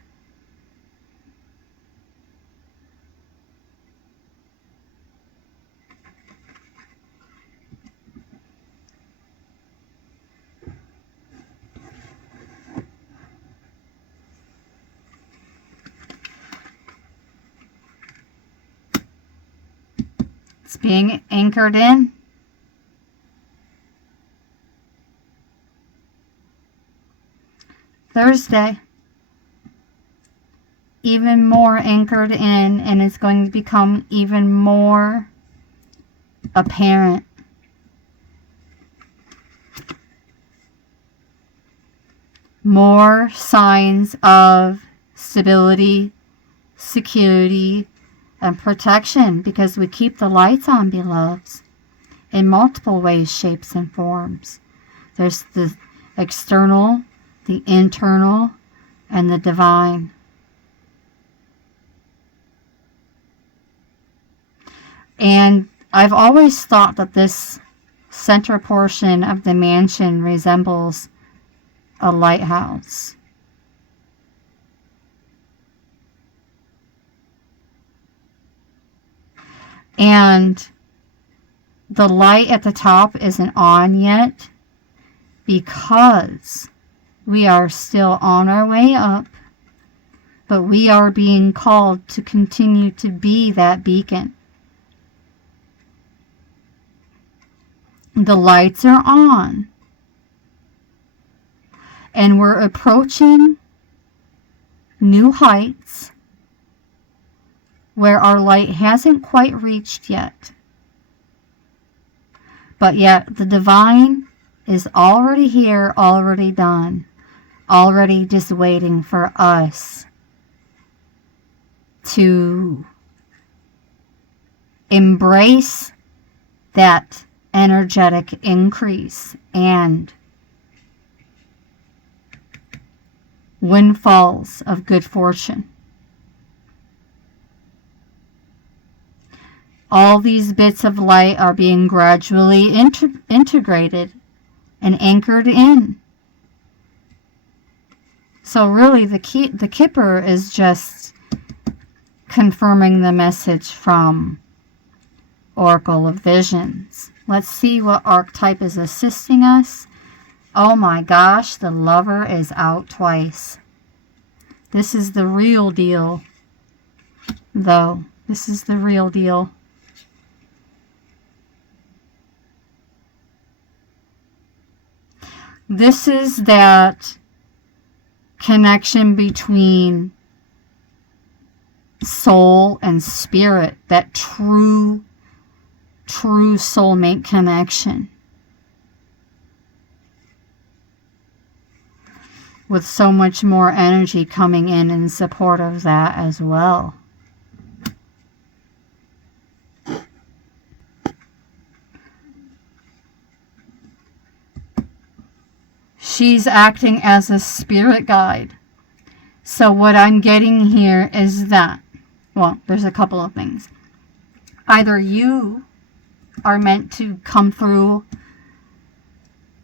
It's being anchored in. Thursday. Even more anchored in, and it's going to become even more apparent. More signs of stability, security, and protection, because we keep the lights on, beloveds, in multiple ways, shapes, and forms. There's the external, the internal, and the divine. And I've always thought that this center portion of the mansion resembles a lighthouse. And the light at the top isn't on yet because we are still on our way up, but we are being called to continue to be that beacon. The lights are on, and we're approaching new heights where our light hasn't quite reached yet. But yet the divine is already here, already done, already just waiting for us to embrace that energetic increase and windfalls of good fortune. All these bits of light are being gradually integrated and anchored in. So really the Kipper is just confirming the message from Oracle of Visions. Let's see what archetype is assisting us. Oh my gosh, the Lover is out twice. This is the real deal, though. This is the real deal. This is that connection between soul and spirit, that true soulmate connection. With so much more energy coming in support of that as well. She's acting as a spirit guide. So what I'm getting here is that, well, there's a couple of things. Either you are meant to come through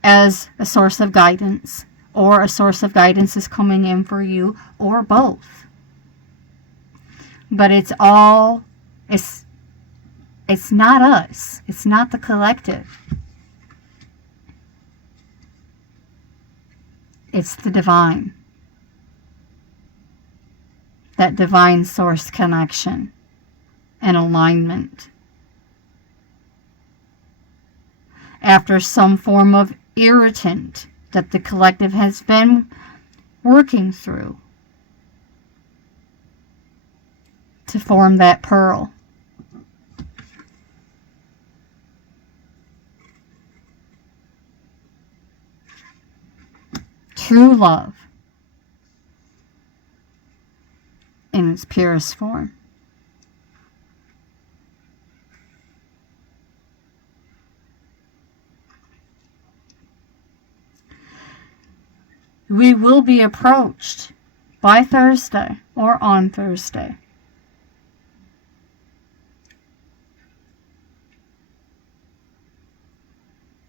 as a source of guidance, or a source of guidance is coming in for you, or both. But it's not us. It's not the collective. It's the divine. That divine source connection and alignment. After some form of irritant that the collective has been working through to form that pearl. True love in its purest form. We will be approached by Thursday or on Thursday.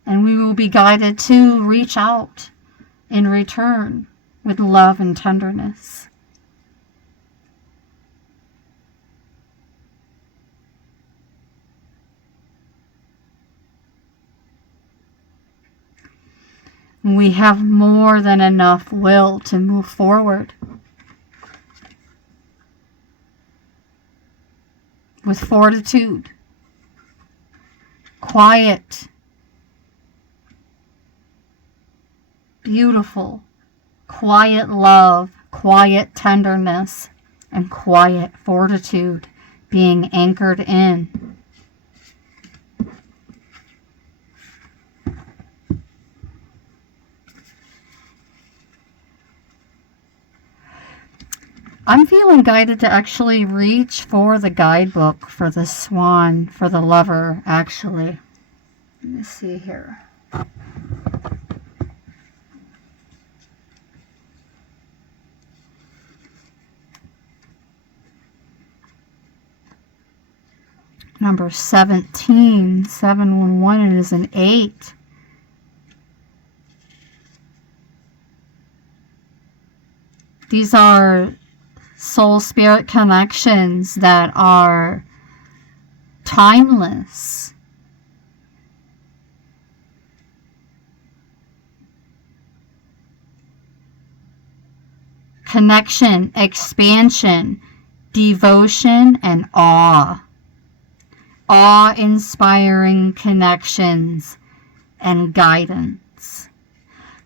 And we will be guided to reach out in return with love and tenderness. We have more than enough will to move forward with fortitude, quiet, beautiful, quiet love, quiet tenderness, and quiet fortitude being anchored in. I'm feeling guided to actually reach for the guidebook for the swan, for the lover, actually. Let me see here. Number 17, 711, it is an 8. These are soul spirit connections that are timeless. Connection, expansion, devotion, and awe. Awe-inspiring connections and guidance.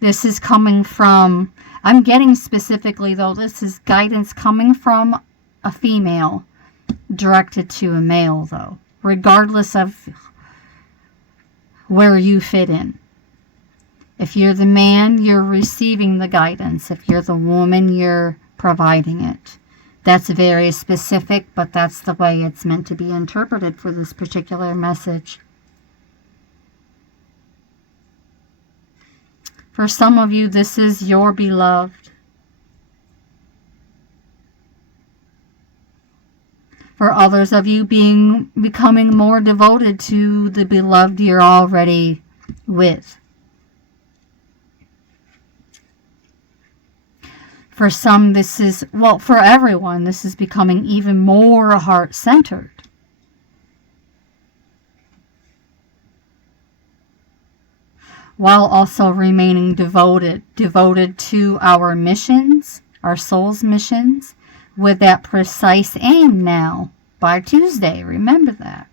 This is coming from, I'm getting specifically though, this is guidance coming from a female directed to a male though, regardless of where you fit in. If you're the man, you're receiving the guidance. If you're the woman, you're providing it. That's very specific, but that's the way it's meant to be interpreted for this particular message. For some of you, this is your beloved. For others of you, becoming more devoted to the beloved you're already with. For some, this is, well, for everyone, this is becoming even more heart-centered. While also remaining devoted to our missions, our soul's missions, with that precise aim now by Tuesday. Remember that.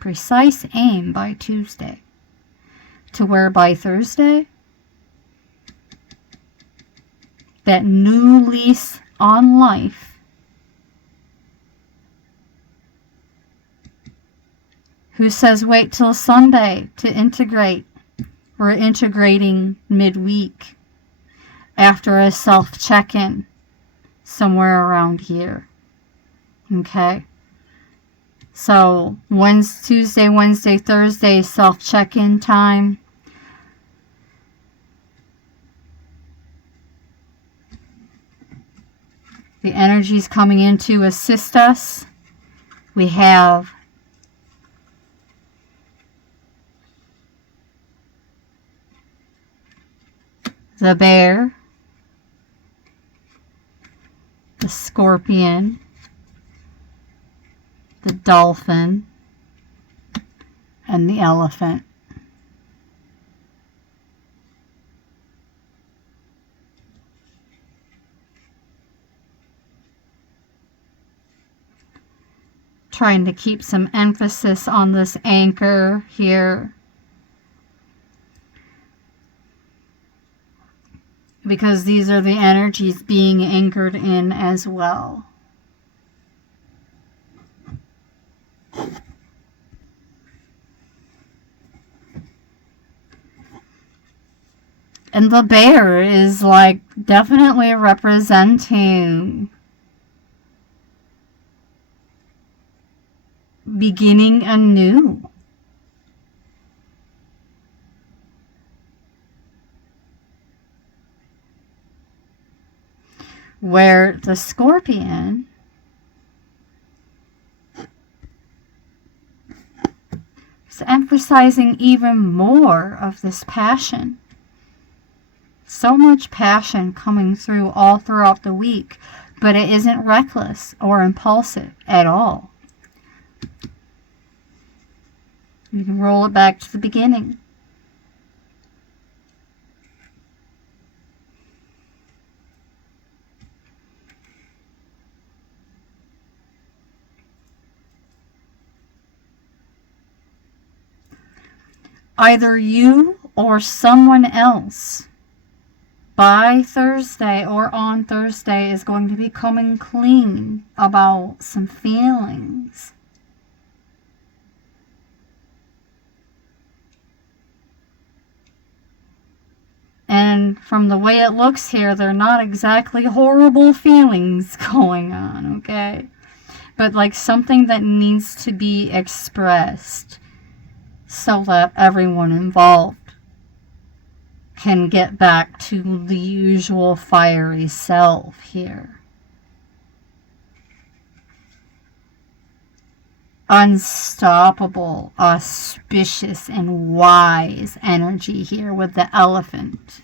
Precise aim by Tuesday. To where by Thursday, that new lease on life, who says wait till Sunday to integrate. We're integrating midweek after a self check-in somewhere around here. Okay? So, Tuesday, Wednesday, Thursday, self check-in time. The energies coming in to assist us. We have the bear, the scorpion, the dolphin, and the elephant. Trying to keep some emphasis on this anchor here, because these are the energies being anchored in as well. And the bear is like definitely representing beginning anew. Where the scorpion is emphasizing even more of this passion. So much passion coming through all throughout the week, but it isn't reckless or impulsive at all. You can roll it back to the beginning. Either you or someone else by Thursday or on Thursday is going to be coming clean about some feelings. And from the way it looks here, they're not exactly horrible feelings going on, okay? But like something that needs to be expressed so that everyone involved can get back to the usual fiery self here. Unstoppable, auspicious, and wise energy here with the elephant.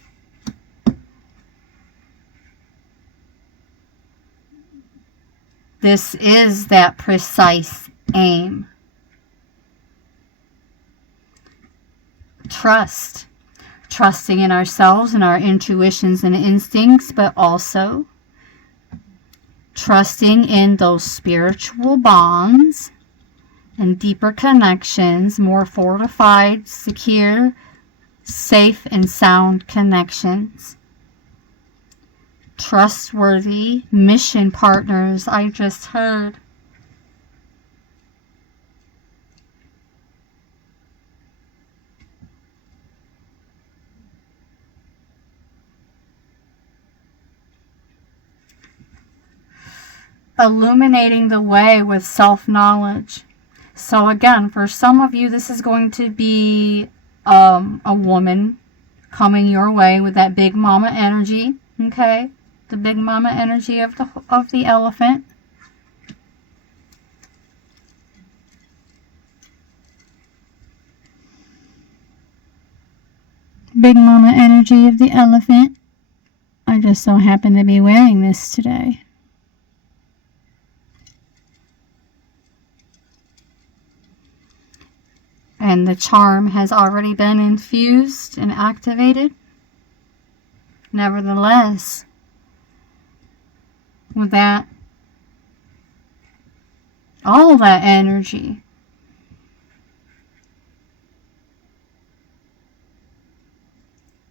This is that precise aim. Trust. Trusting in ourselves and our intuitions and instincts, but also trusting in those spiritual bonds and deeper connections, more fortified, secure, safe, and sound connections. Trustworthy mission partners, I just heard. Illuminating the way with self-knowledge. So again, for some of you, this is going to be a woman coming your way with that big mama energy, okay? The big mama energy of the elephant. Big mama energy of the elephant. I just so happen to be wearing this today. And the charm has already been infused and activated. Nevertheless, with that, all that energy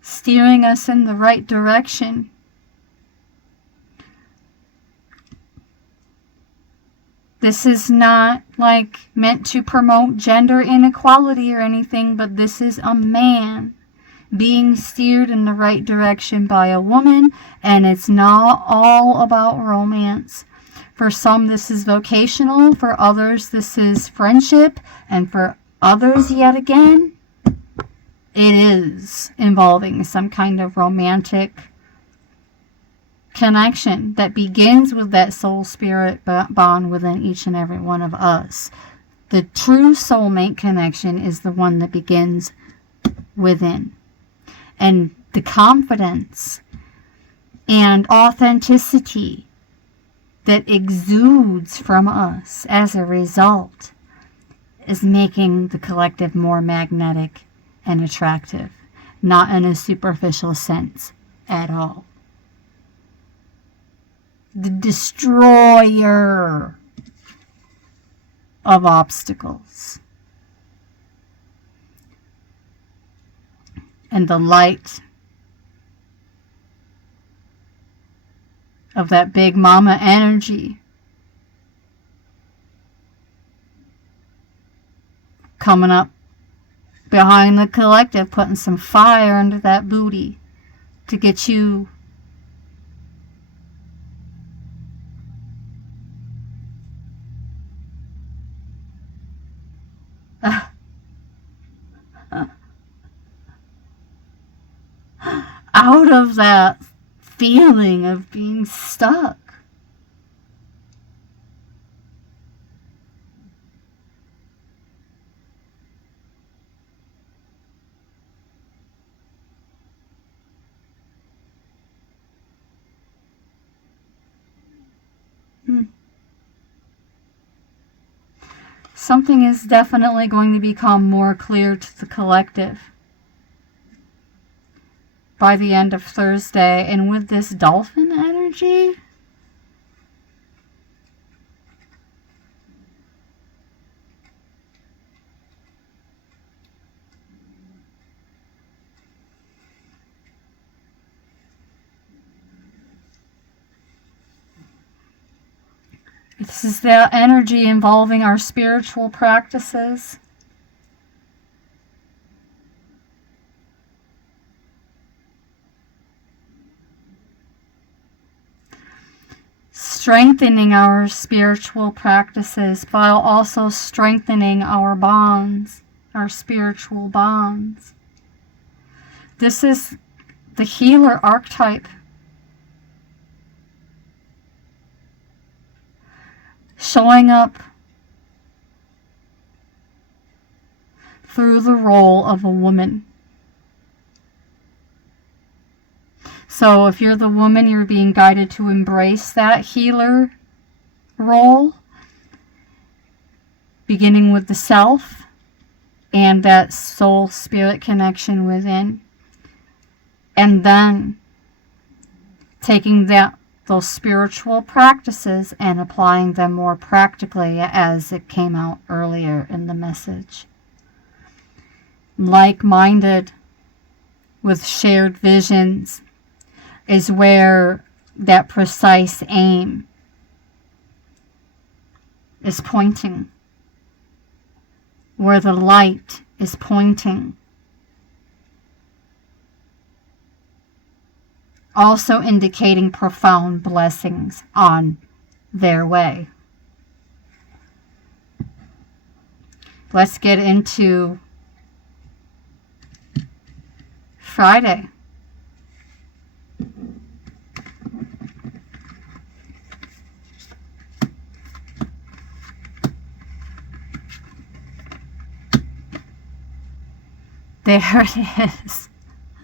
steering us in the right direction This is not like meant to promote gender inequality or anything, but this is a man being steered in the right direction by a woman, and it's not all about romance. For some, this is vocational. For others, this is friendship. And for others, yet again, it is involving some kind of romantic connection that begins with that soul spirit bond within each and every one of us. The true soulmate connection is the one that begins within. And the confidence and authenticity that exudes from us as a result is making the collective more magnetic and attractive, not in a superficial sense at all. The destroyer of obstacles. And the light of that big mama energy coming up behind the collective, putting some fire under that booty to get you out of that feeling of being stuck. Something is definitely going to become more clear to the collective by the end of Thursday. And with this dolphin energy, this is the energy involving our spiritual practices. Strengthening our spiritual practices while also strengthening our bonds, our spiritual bonds. This is the healer archetype. Showing up through the role of a woman. So if you're the woman, you're being guided to embrace that healer role, beginning with the self and that soul spirit connection within, and then taking those spiritual practices and applying them more practically, as it came out earlier in the message. Like-minded with shared visions is where that precise aim is pointing, where the light is pointing. Also indicating profound blessings on their way. Let's get into Friday. There it is.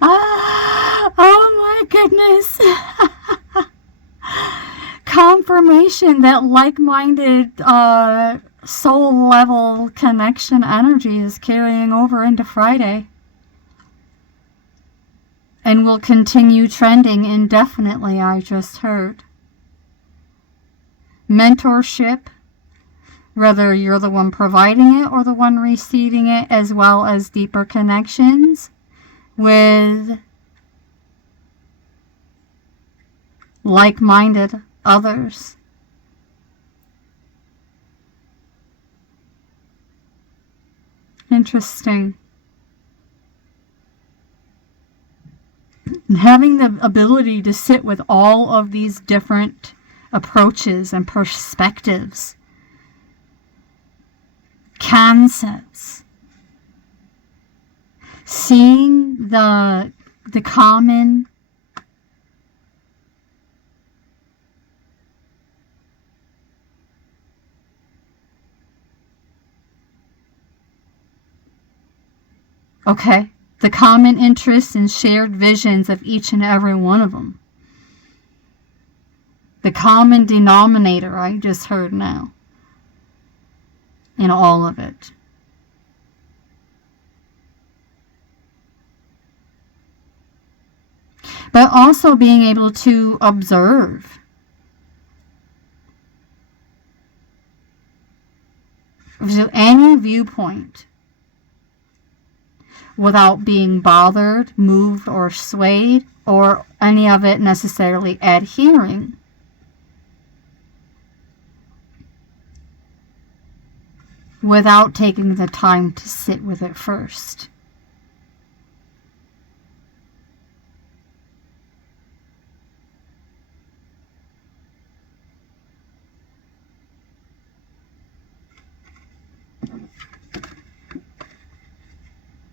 Oh my goodness. Confirmation that like-minded soul level connection energy is carrying over into Friday and will continue trending indefinitely, I just heard. Mentorship, whether you're the one providing it or the one receiving it, as well as deeper connections with like-minded others. Interesting. Having the ability to sit with all of these different approaches and perspectives, concepts, seeing the common the common interests and shared visions of each and every one of them. The common denominator I just heard now in all of it. But also being able to observe any viewpoint without being bothered, moved, or swayed, or any of it necessarily adhering. Without taking the time to sit with it first.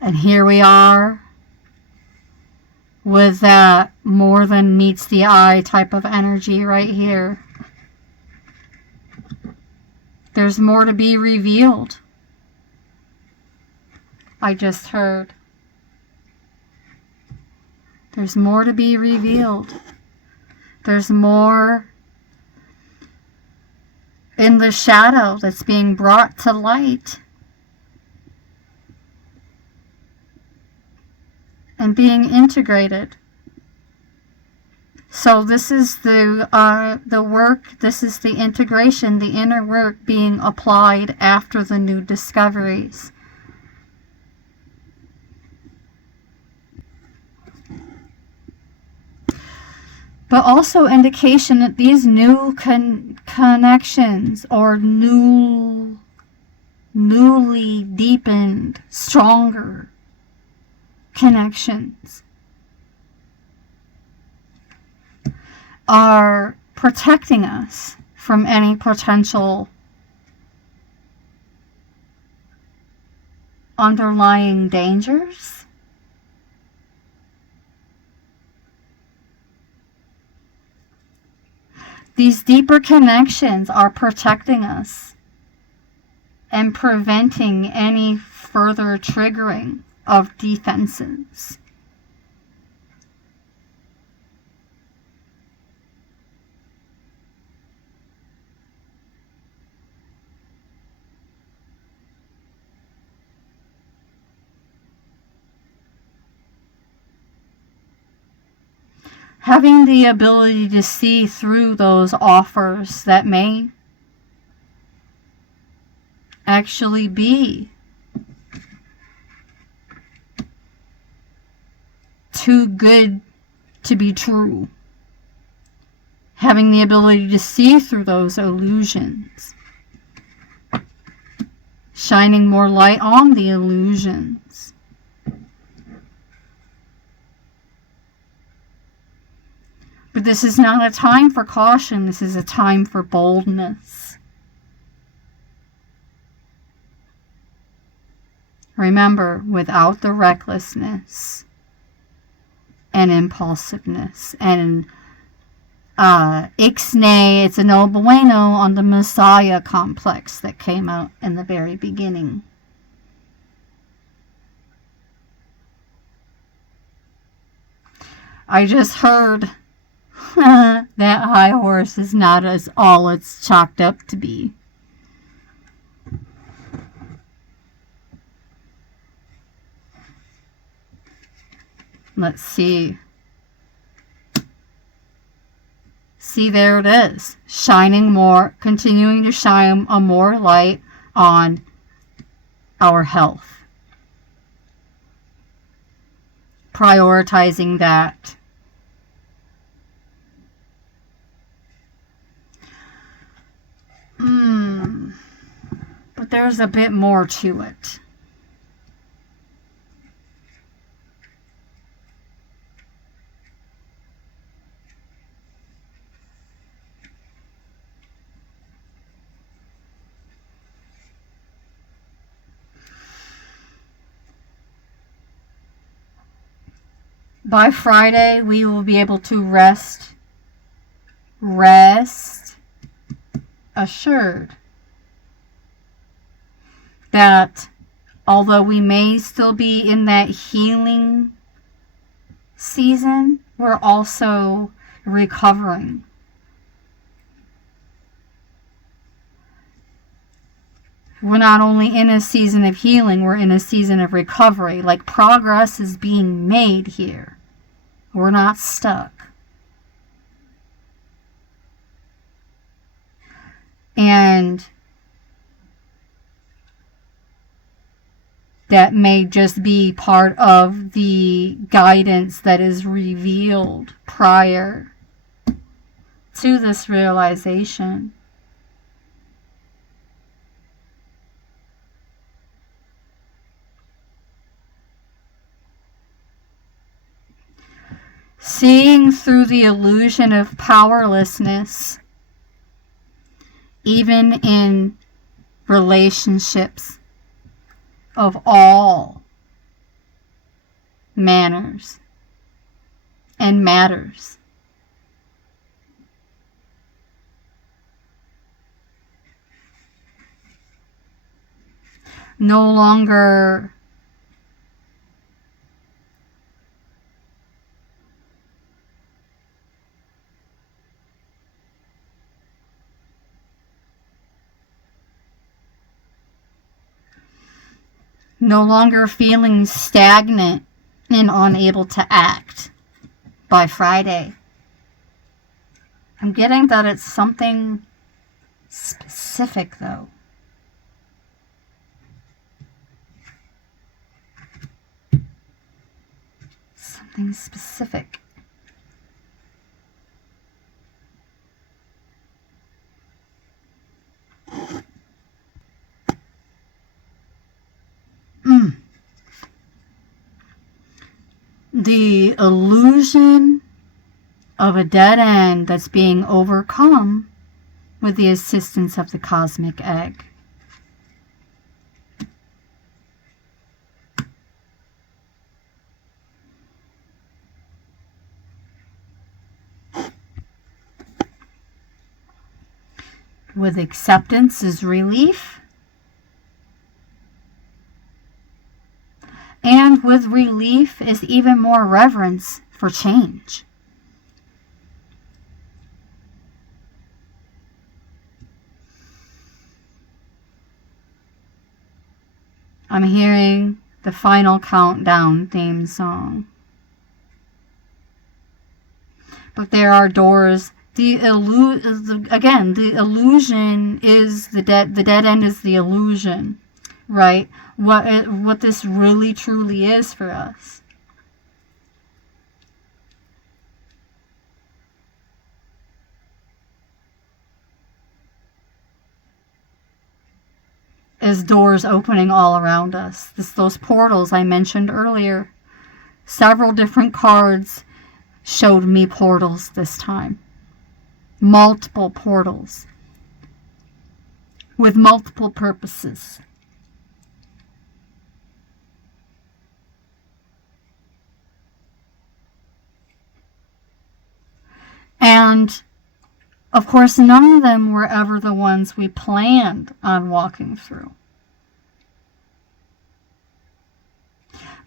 And here we are with that more than meets the eye type of energy right here. There's more to be revealed. I just heard. There's more to be revealed. There's more in the shadow that's being brought to light. And being integrated. So this is the work, this is the integration, the inner work being applied after the new discoveries. But also indication that these new connections or newly deepened, stronger connections are protecting us from any potential underlying dangers. These deeper connections are protecting us and preventing any further triggering of defenses. Having the ability to see through those offers that may actually be too good to be true. Having the ability to see through those illusions. Shining more light on the illusions. But this is not a time for caution. This is a time for boldness. Remember, without the recklessness and impulsiveness and ixnay, it's a no bueno on the Messiah complex that came out in the very beginning. I just heard that high horse is not as all it's chalked up to be. Let's see. See, there it is. Shining more, continuing to shine a more light on our health. Prioritizing that. But there's a bit more to it. by Friday, we will be able to rest assured that although we may still be in that healing season, we're also recovering. We're not only in a season of healing, we're in a season of recovery. Like, progress is being made here. We're not stuck. And that may just be part of the guidance that is revealed prior to this realization. Seeing through the illusion of powerlessness, even in relationships of all manners and matters. No longer feeling stagnant and unable to act by Friday. I'm getting that it's something specific, though. Something specific. The illusion of a dead end that's being overcome with the assistance of the cosmic egg. With acceptance is relief. And with relief is even more reverence for change. I'm hearing the final countdown theme song. But there are doors. The illusion is the dead end is the illusion, right? What this really truly is for us. Is doors opening all around us. Those portals I mentioned earlier. Several different cards showed me portals this time. Multiple portals. With multiple purposes. And, of course, none of them were ever the ones we planned on walking through.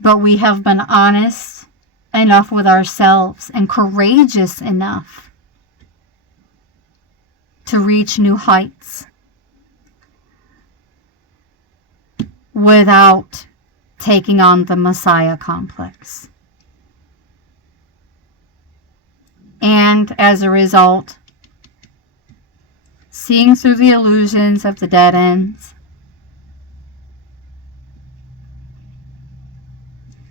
But we have been honest enough with ourselves and courageous enough to reach new heights without taking on the Messiah complex. And as a result, seeing through the illusions of the dead ends,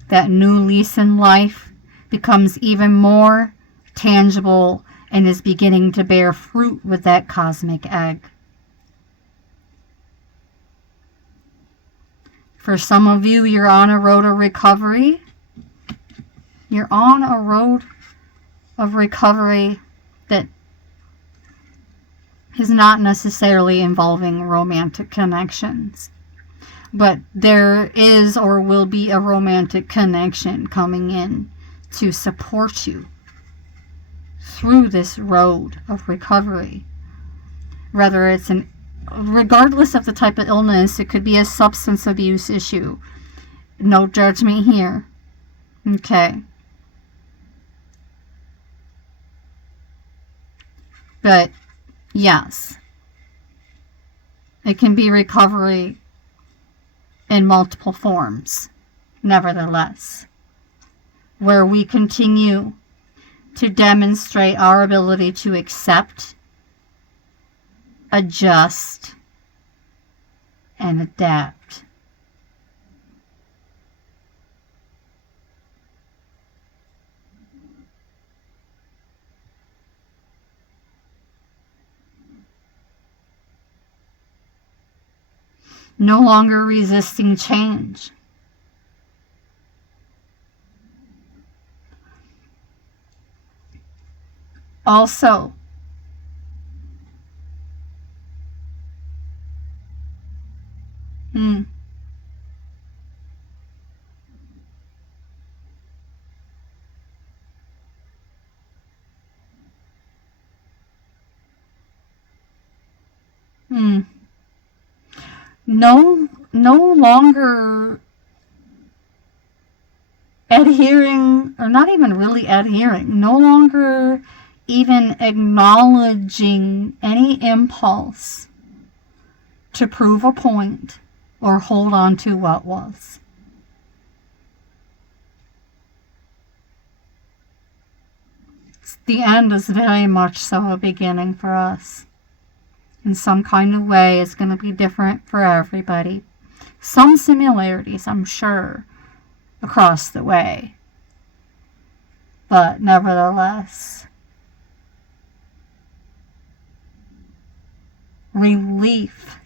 that new lease in life becomes even more tangible and is beginning to bear fruit with that cosmic egg. For some of you, you're on a road of recovery. You're on a road of recovery that is not necessarily involving romantic connections. But there is or will be a romantic connection coming in to support you through this road of recovery. Whether it's regardless of the type of illness, it could be a substance abuse issue. No judgment here. Okay. But yes, it can be recovery in multiple forms, nevertheless, where we continue to demonstrate our ability to accept, adjust, and adapt. No longer resisting change. Also, no longer adhering, or not even really adhering, no longer even acknowledging any impulse to prove a point or hold on to what was. The end is very much so a beginning for us. In some kind of way, it's going to be different for everybody. Some similarities, I'm sure, across the way. But nevertheless, relief.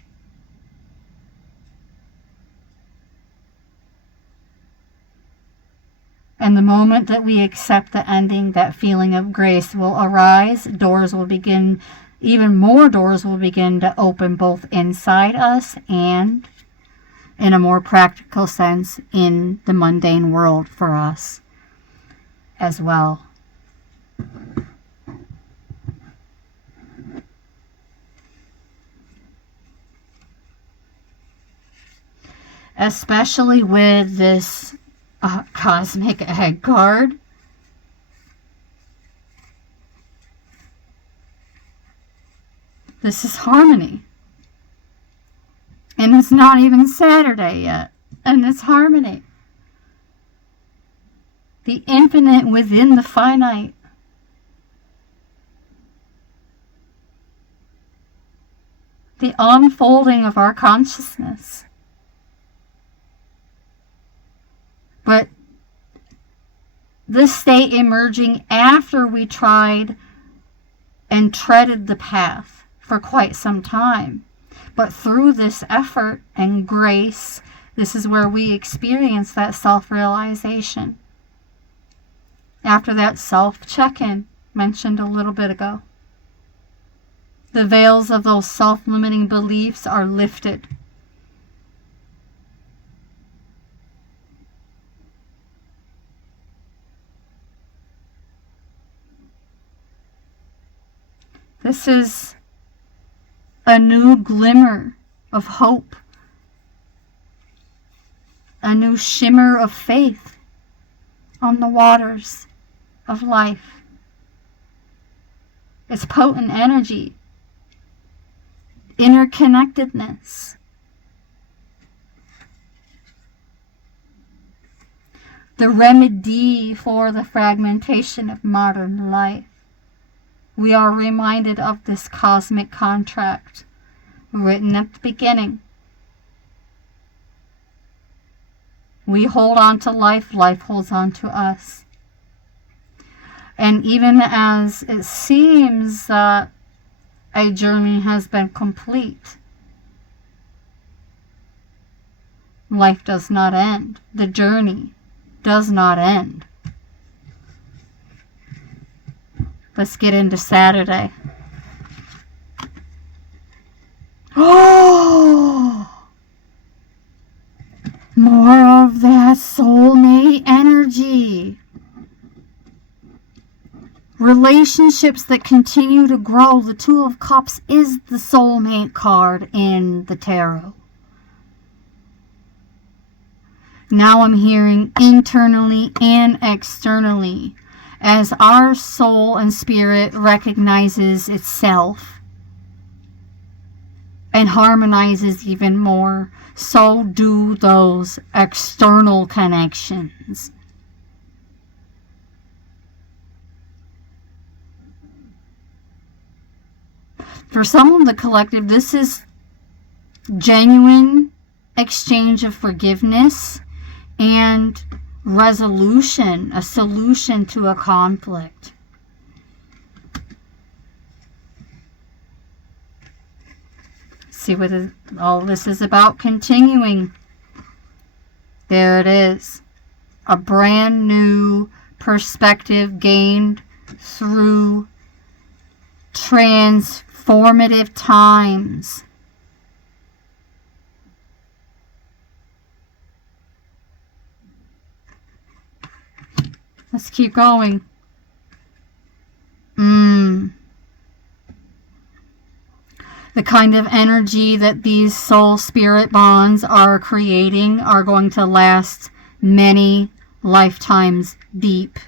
And the moment that we accept the ending, that feeling of grace will arise. Doors will begin, even more doors will begin to open both inside us and, in a more practical sense, in the mundane world for us as well. Especially with this cosmic egg card. This is harmony. And it's not even Saturday yet. And it's harmony. The infinite within the finite. The unfolding of our consciousness. But this state emerging after we tried and treaded the path for quite some time. But through this effort and grace, this is where we experience that self-realization. After that self-check-in mentioned a little bit ago. The veils of those self-limiting beliefs are lifted. This is a new glimmer of hope, a new shimmer of faith on the waters of life. It's potent energy, interconnectedness. The remedy for the fragmentation of modern life. We are reminded of this cosmic contract written at the beginning. We hold on to life, life holds on to us. And even as it seems that a journey has been complete, life does not end. The journey does not end. Let's get into Saturday. Oh! More of that soulmate energy. Relationships that continue to grow. The Two of Cups is the soulmate card in the tarot. Now I'm hearing internally and externally. As our soul and spirit recognizes itself and harmonizes even more, so do those external connections. For some of the collective, this is genuine exchange of forgiveness and resolution, a solution to a conflict. See what all this is about? Continuing. There it is. A brand new perspective gained through transformative times. Let's keep going. The kind of energy that these soul spirit bonds are creating are going to last many lifetimes deep.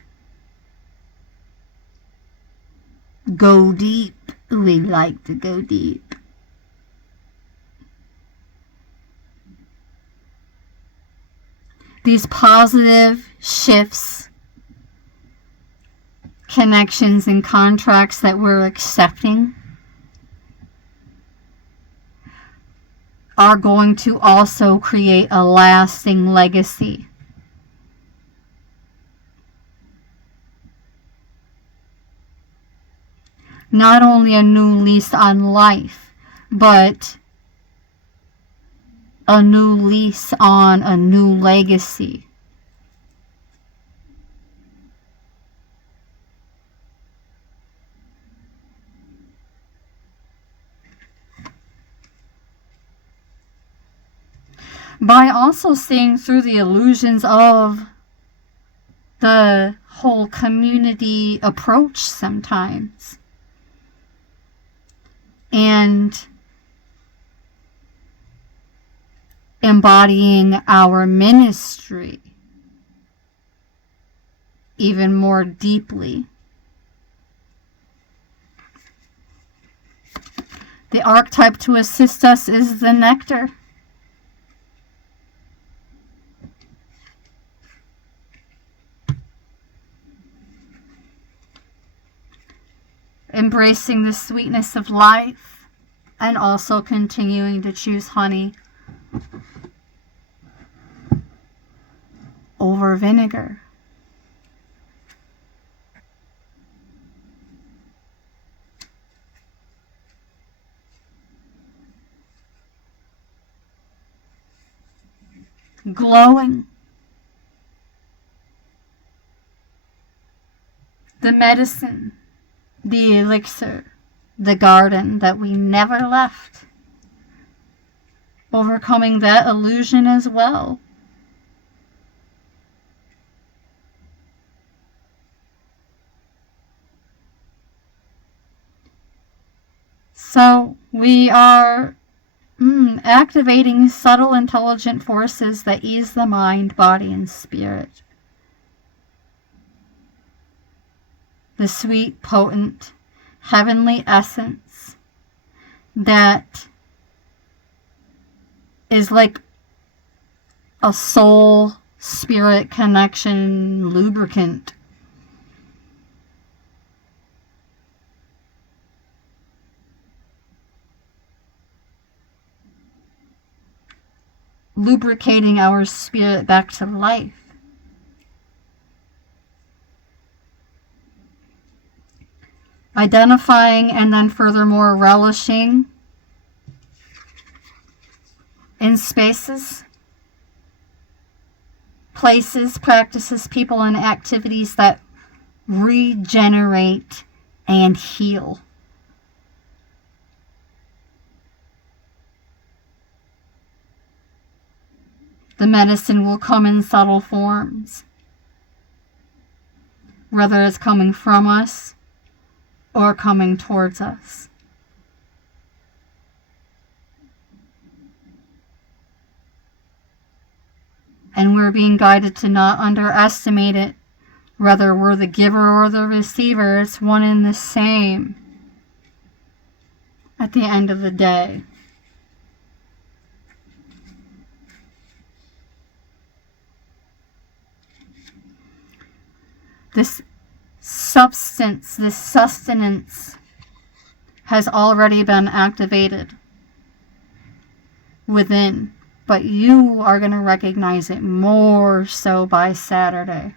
Go deep. We like to go deep. These positive shifts, connections, and contracts that we're accepting are going to also create a lasting legacy. Not only a new lease on life, but a new lease on a new legacy. By also seeing through the illusions of the whole community approach sometimes. And embodying our ministry even more deeply. The archetype to assist us is the nectar. Embracing the sweetness of life and also continuing to choose honey over vinegar. Glowing. The medicine, the elixir, the garden that we never left. Overcoming that illusion as well. So we are activating subtle, intelligent forces that ease the mind, body, and spirit. The sweet, potent, heavenly essence that is like a soul spirit connection lubricant. Lubricating our spirit back to life. Identifying and then furthermore relishing in spaces, places, practices, people, and activities that regenerate and heal. The medicine will come in subtle forms, whether it's coming from us or coming towards us. And we're being guided to not underestimate it. Whether we're the giver or the receiver, it's one and the same at the end of the day. This substance, this sustenance has already been activated within, but you are going to recognize it more so by Saturday.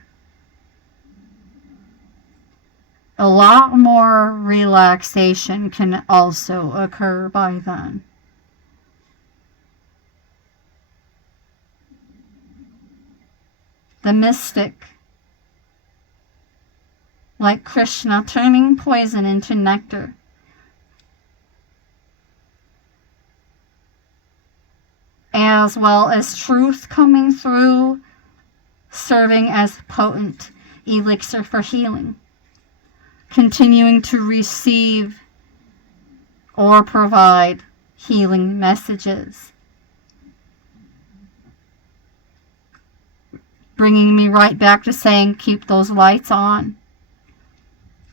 A lot more relaxation can also occur by then. The mystic, like Krishna turning poison into nectar, as well as truth coming through, serving as potent elixir for healing, continuing to receive or provide healing messages, bringing me right back to saying, keep those lights on.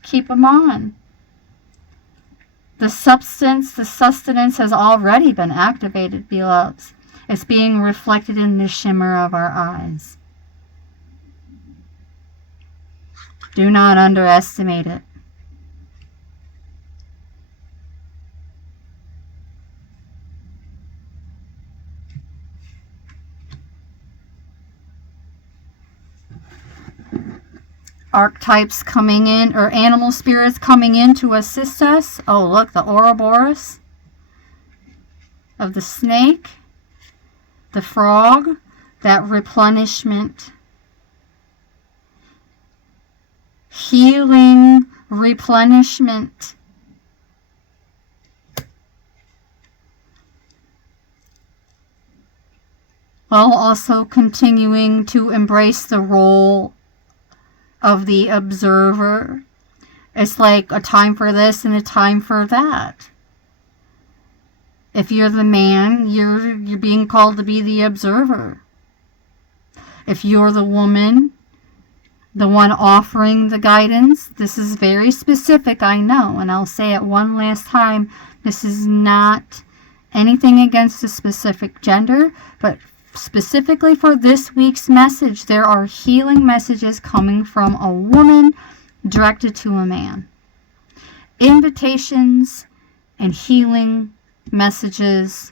Keep them on. The substance, the sustenance has already been activated, beloveds. It's being reflected in the shimmer of our eyes. Do not underestimate it. Archetypes coming in, or animal spirits coming in to assist us. Oh, look, the Ouroboros of the snake, the frog, that replenishment, healing, replenishment. While also continuing to embrace the role of the observer. It's like a time for this and a time for that. If you're the man, you're being called to be the observer. If you're the woman, the one offering the guidance, this is very specific, I know, and I'll say it one last time. This is not anything against a specific gender, but specifically for this week's message, there are healing messages coming from a woman directed to a man. Invitations and healing messages,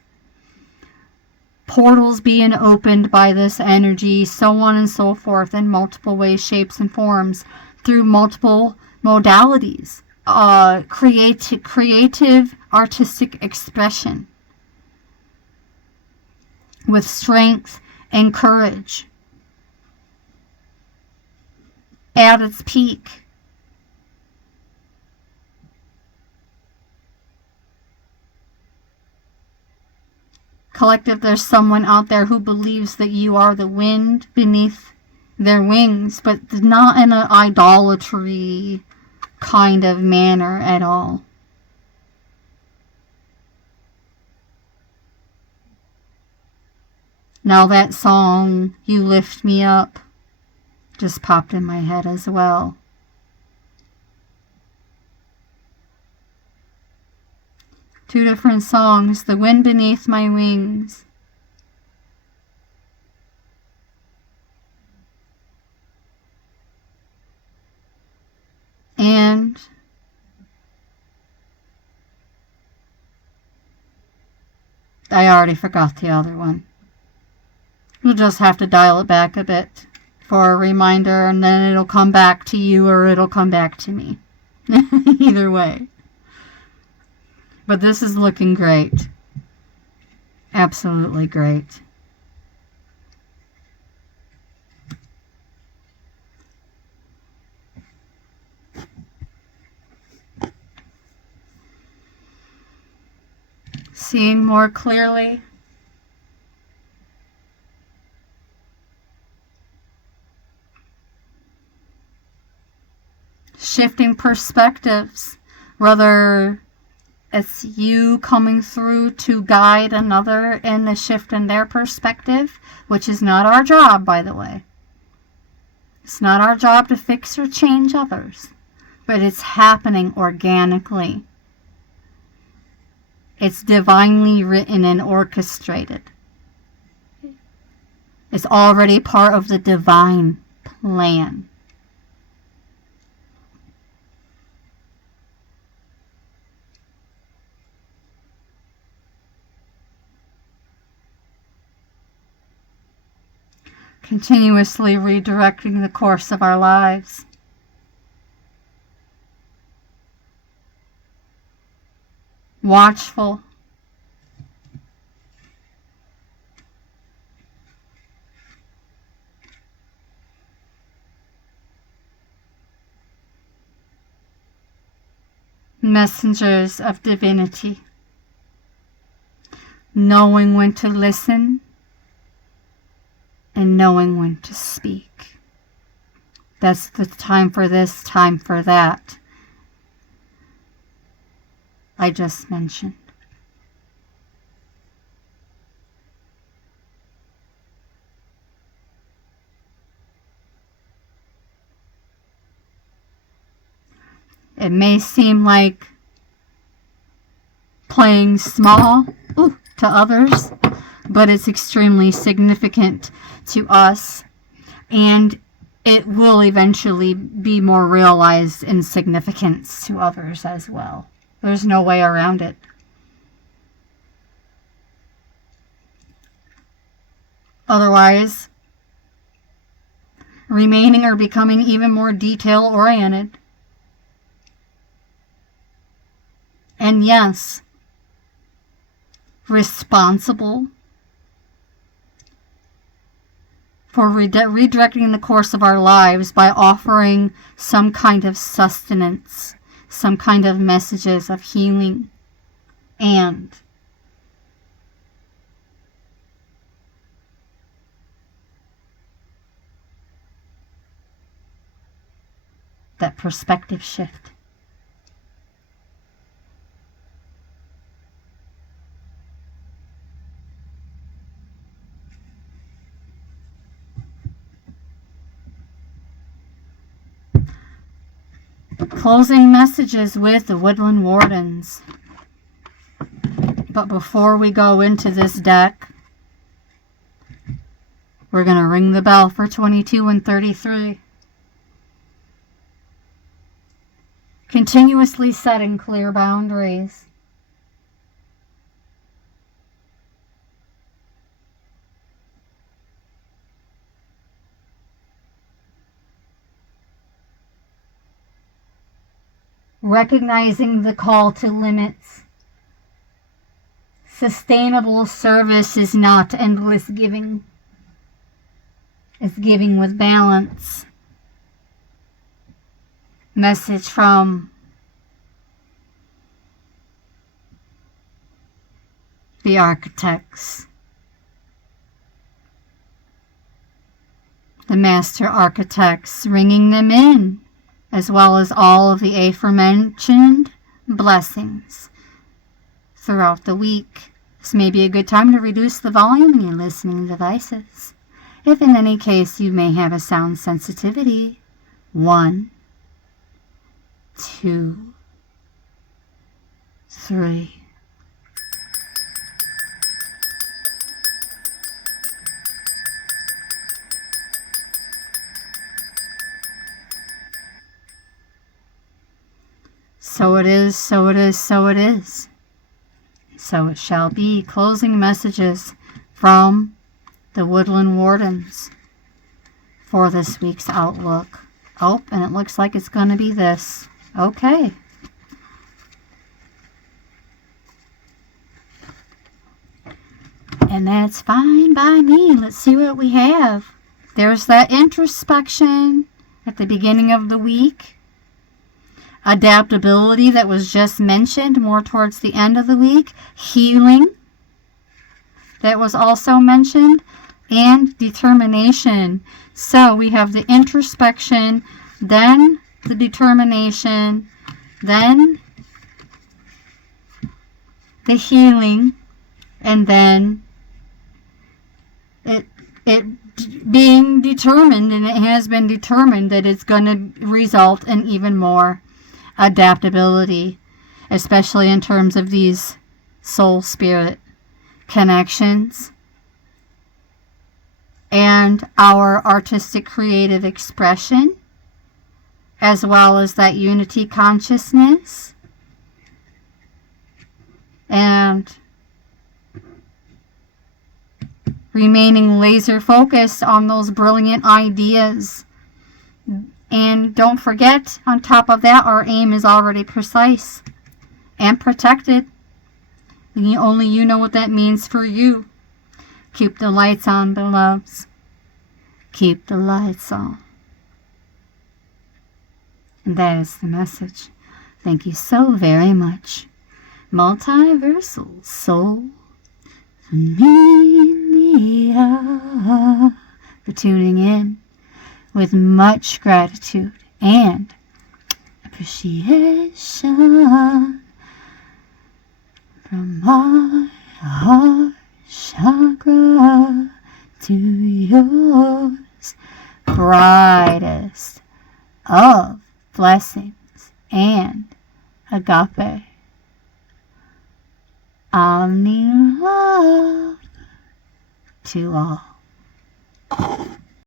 portals being opened by this energy, so on and so forth, in multiple ways, shapes, and forms, through multiple modalities. Creative artistic expression with strength and courage at its peak. Collective, there's someone out there who believes that you are the wind beneath their wings, but not in an idolatry kind of manner at all. Now that song, You Lift Me Up, just popped in my head as well. Two different songs, The Wind Beneath My Wings. And I already forgot the other one. You'll just have to dial it back a bit for a reminder, and then it'll come back to you or it'll come back to me. Either way. But this is looking great. Absolutely great. Seeing more clearly. Shifting perspectives Whether it's you coming through to guide another in a shift in their perspective, which is not our job, by the way. It's not our job to fix or change others, but it's happening organically. It's divinely written and orchestrated. It's already part of the divine plan. Continuously redirecting the course of our lives. Watchful. Messengers of divinity. Knowing when to listen and knowing when to speak. That's the time for this, time for that. I just mentioned. It may seem like playing small to others, but it's extremely significant to us, and it will eventually be more realized in significance to others as well. There's no way around it. Otherwise, remaining or becoming even more detail-oriented. And yes, responsible for redirecting the course of our lives by offering some kind of sustenance, some kind of messages of healing, and that perspective shift. Closing messages with the Woodland Wardens. But before we go into this deck, we're going to ring the bell for 22 and 33. Continuously setting clear boundaries. Recognizing the call to limits. Sustainable service is not endless giving. It's giving with balance. Message from the architects. The master architects, ringing them in, as well as all of the aforementioned blessings throughout the week. This may be a good time to reduce the volume in your listening devices. If in any case you may have a sound sensitivity. 1, 2, 3. So it is, so it is, so it is. So it shall be. Closing messages from the Woodland Wardens for this week's outlook. Oh, and it looks like it's going to be this. Okay. And that's fine by me. Let's see what we have. There's that introspection at the beginning of the week. Adaptability that was just mentioned more towards the end of the week. Healing that was also mentioned. And determination. So we have the introspection, then the determination, then the healing, and then it being determined, and it has been determined, that it's going to result in even more adaptability, especially in terms of these soul spirit connections and our artistic creative expression, as well as that unity consciousness, and remaining laser focused on those brilliant ideas. And don't forget, on top of that, our aim is already precise and protected. And only you know what that means for you. Keep the lights on, beloveds. Keep the lights on. And that is the message. Thank you so very much, Multiversal Soul Familia, for tuning in with much gratitude and appreciation from my heart chakra to yours. Brightest of blessings and agape. Omni love to all.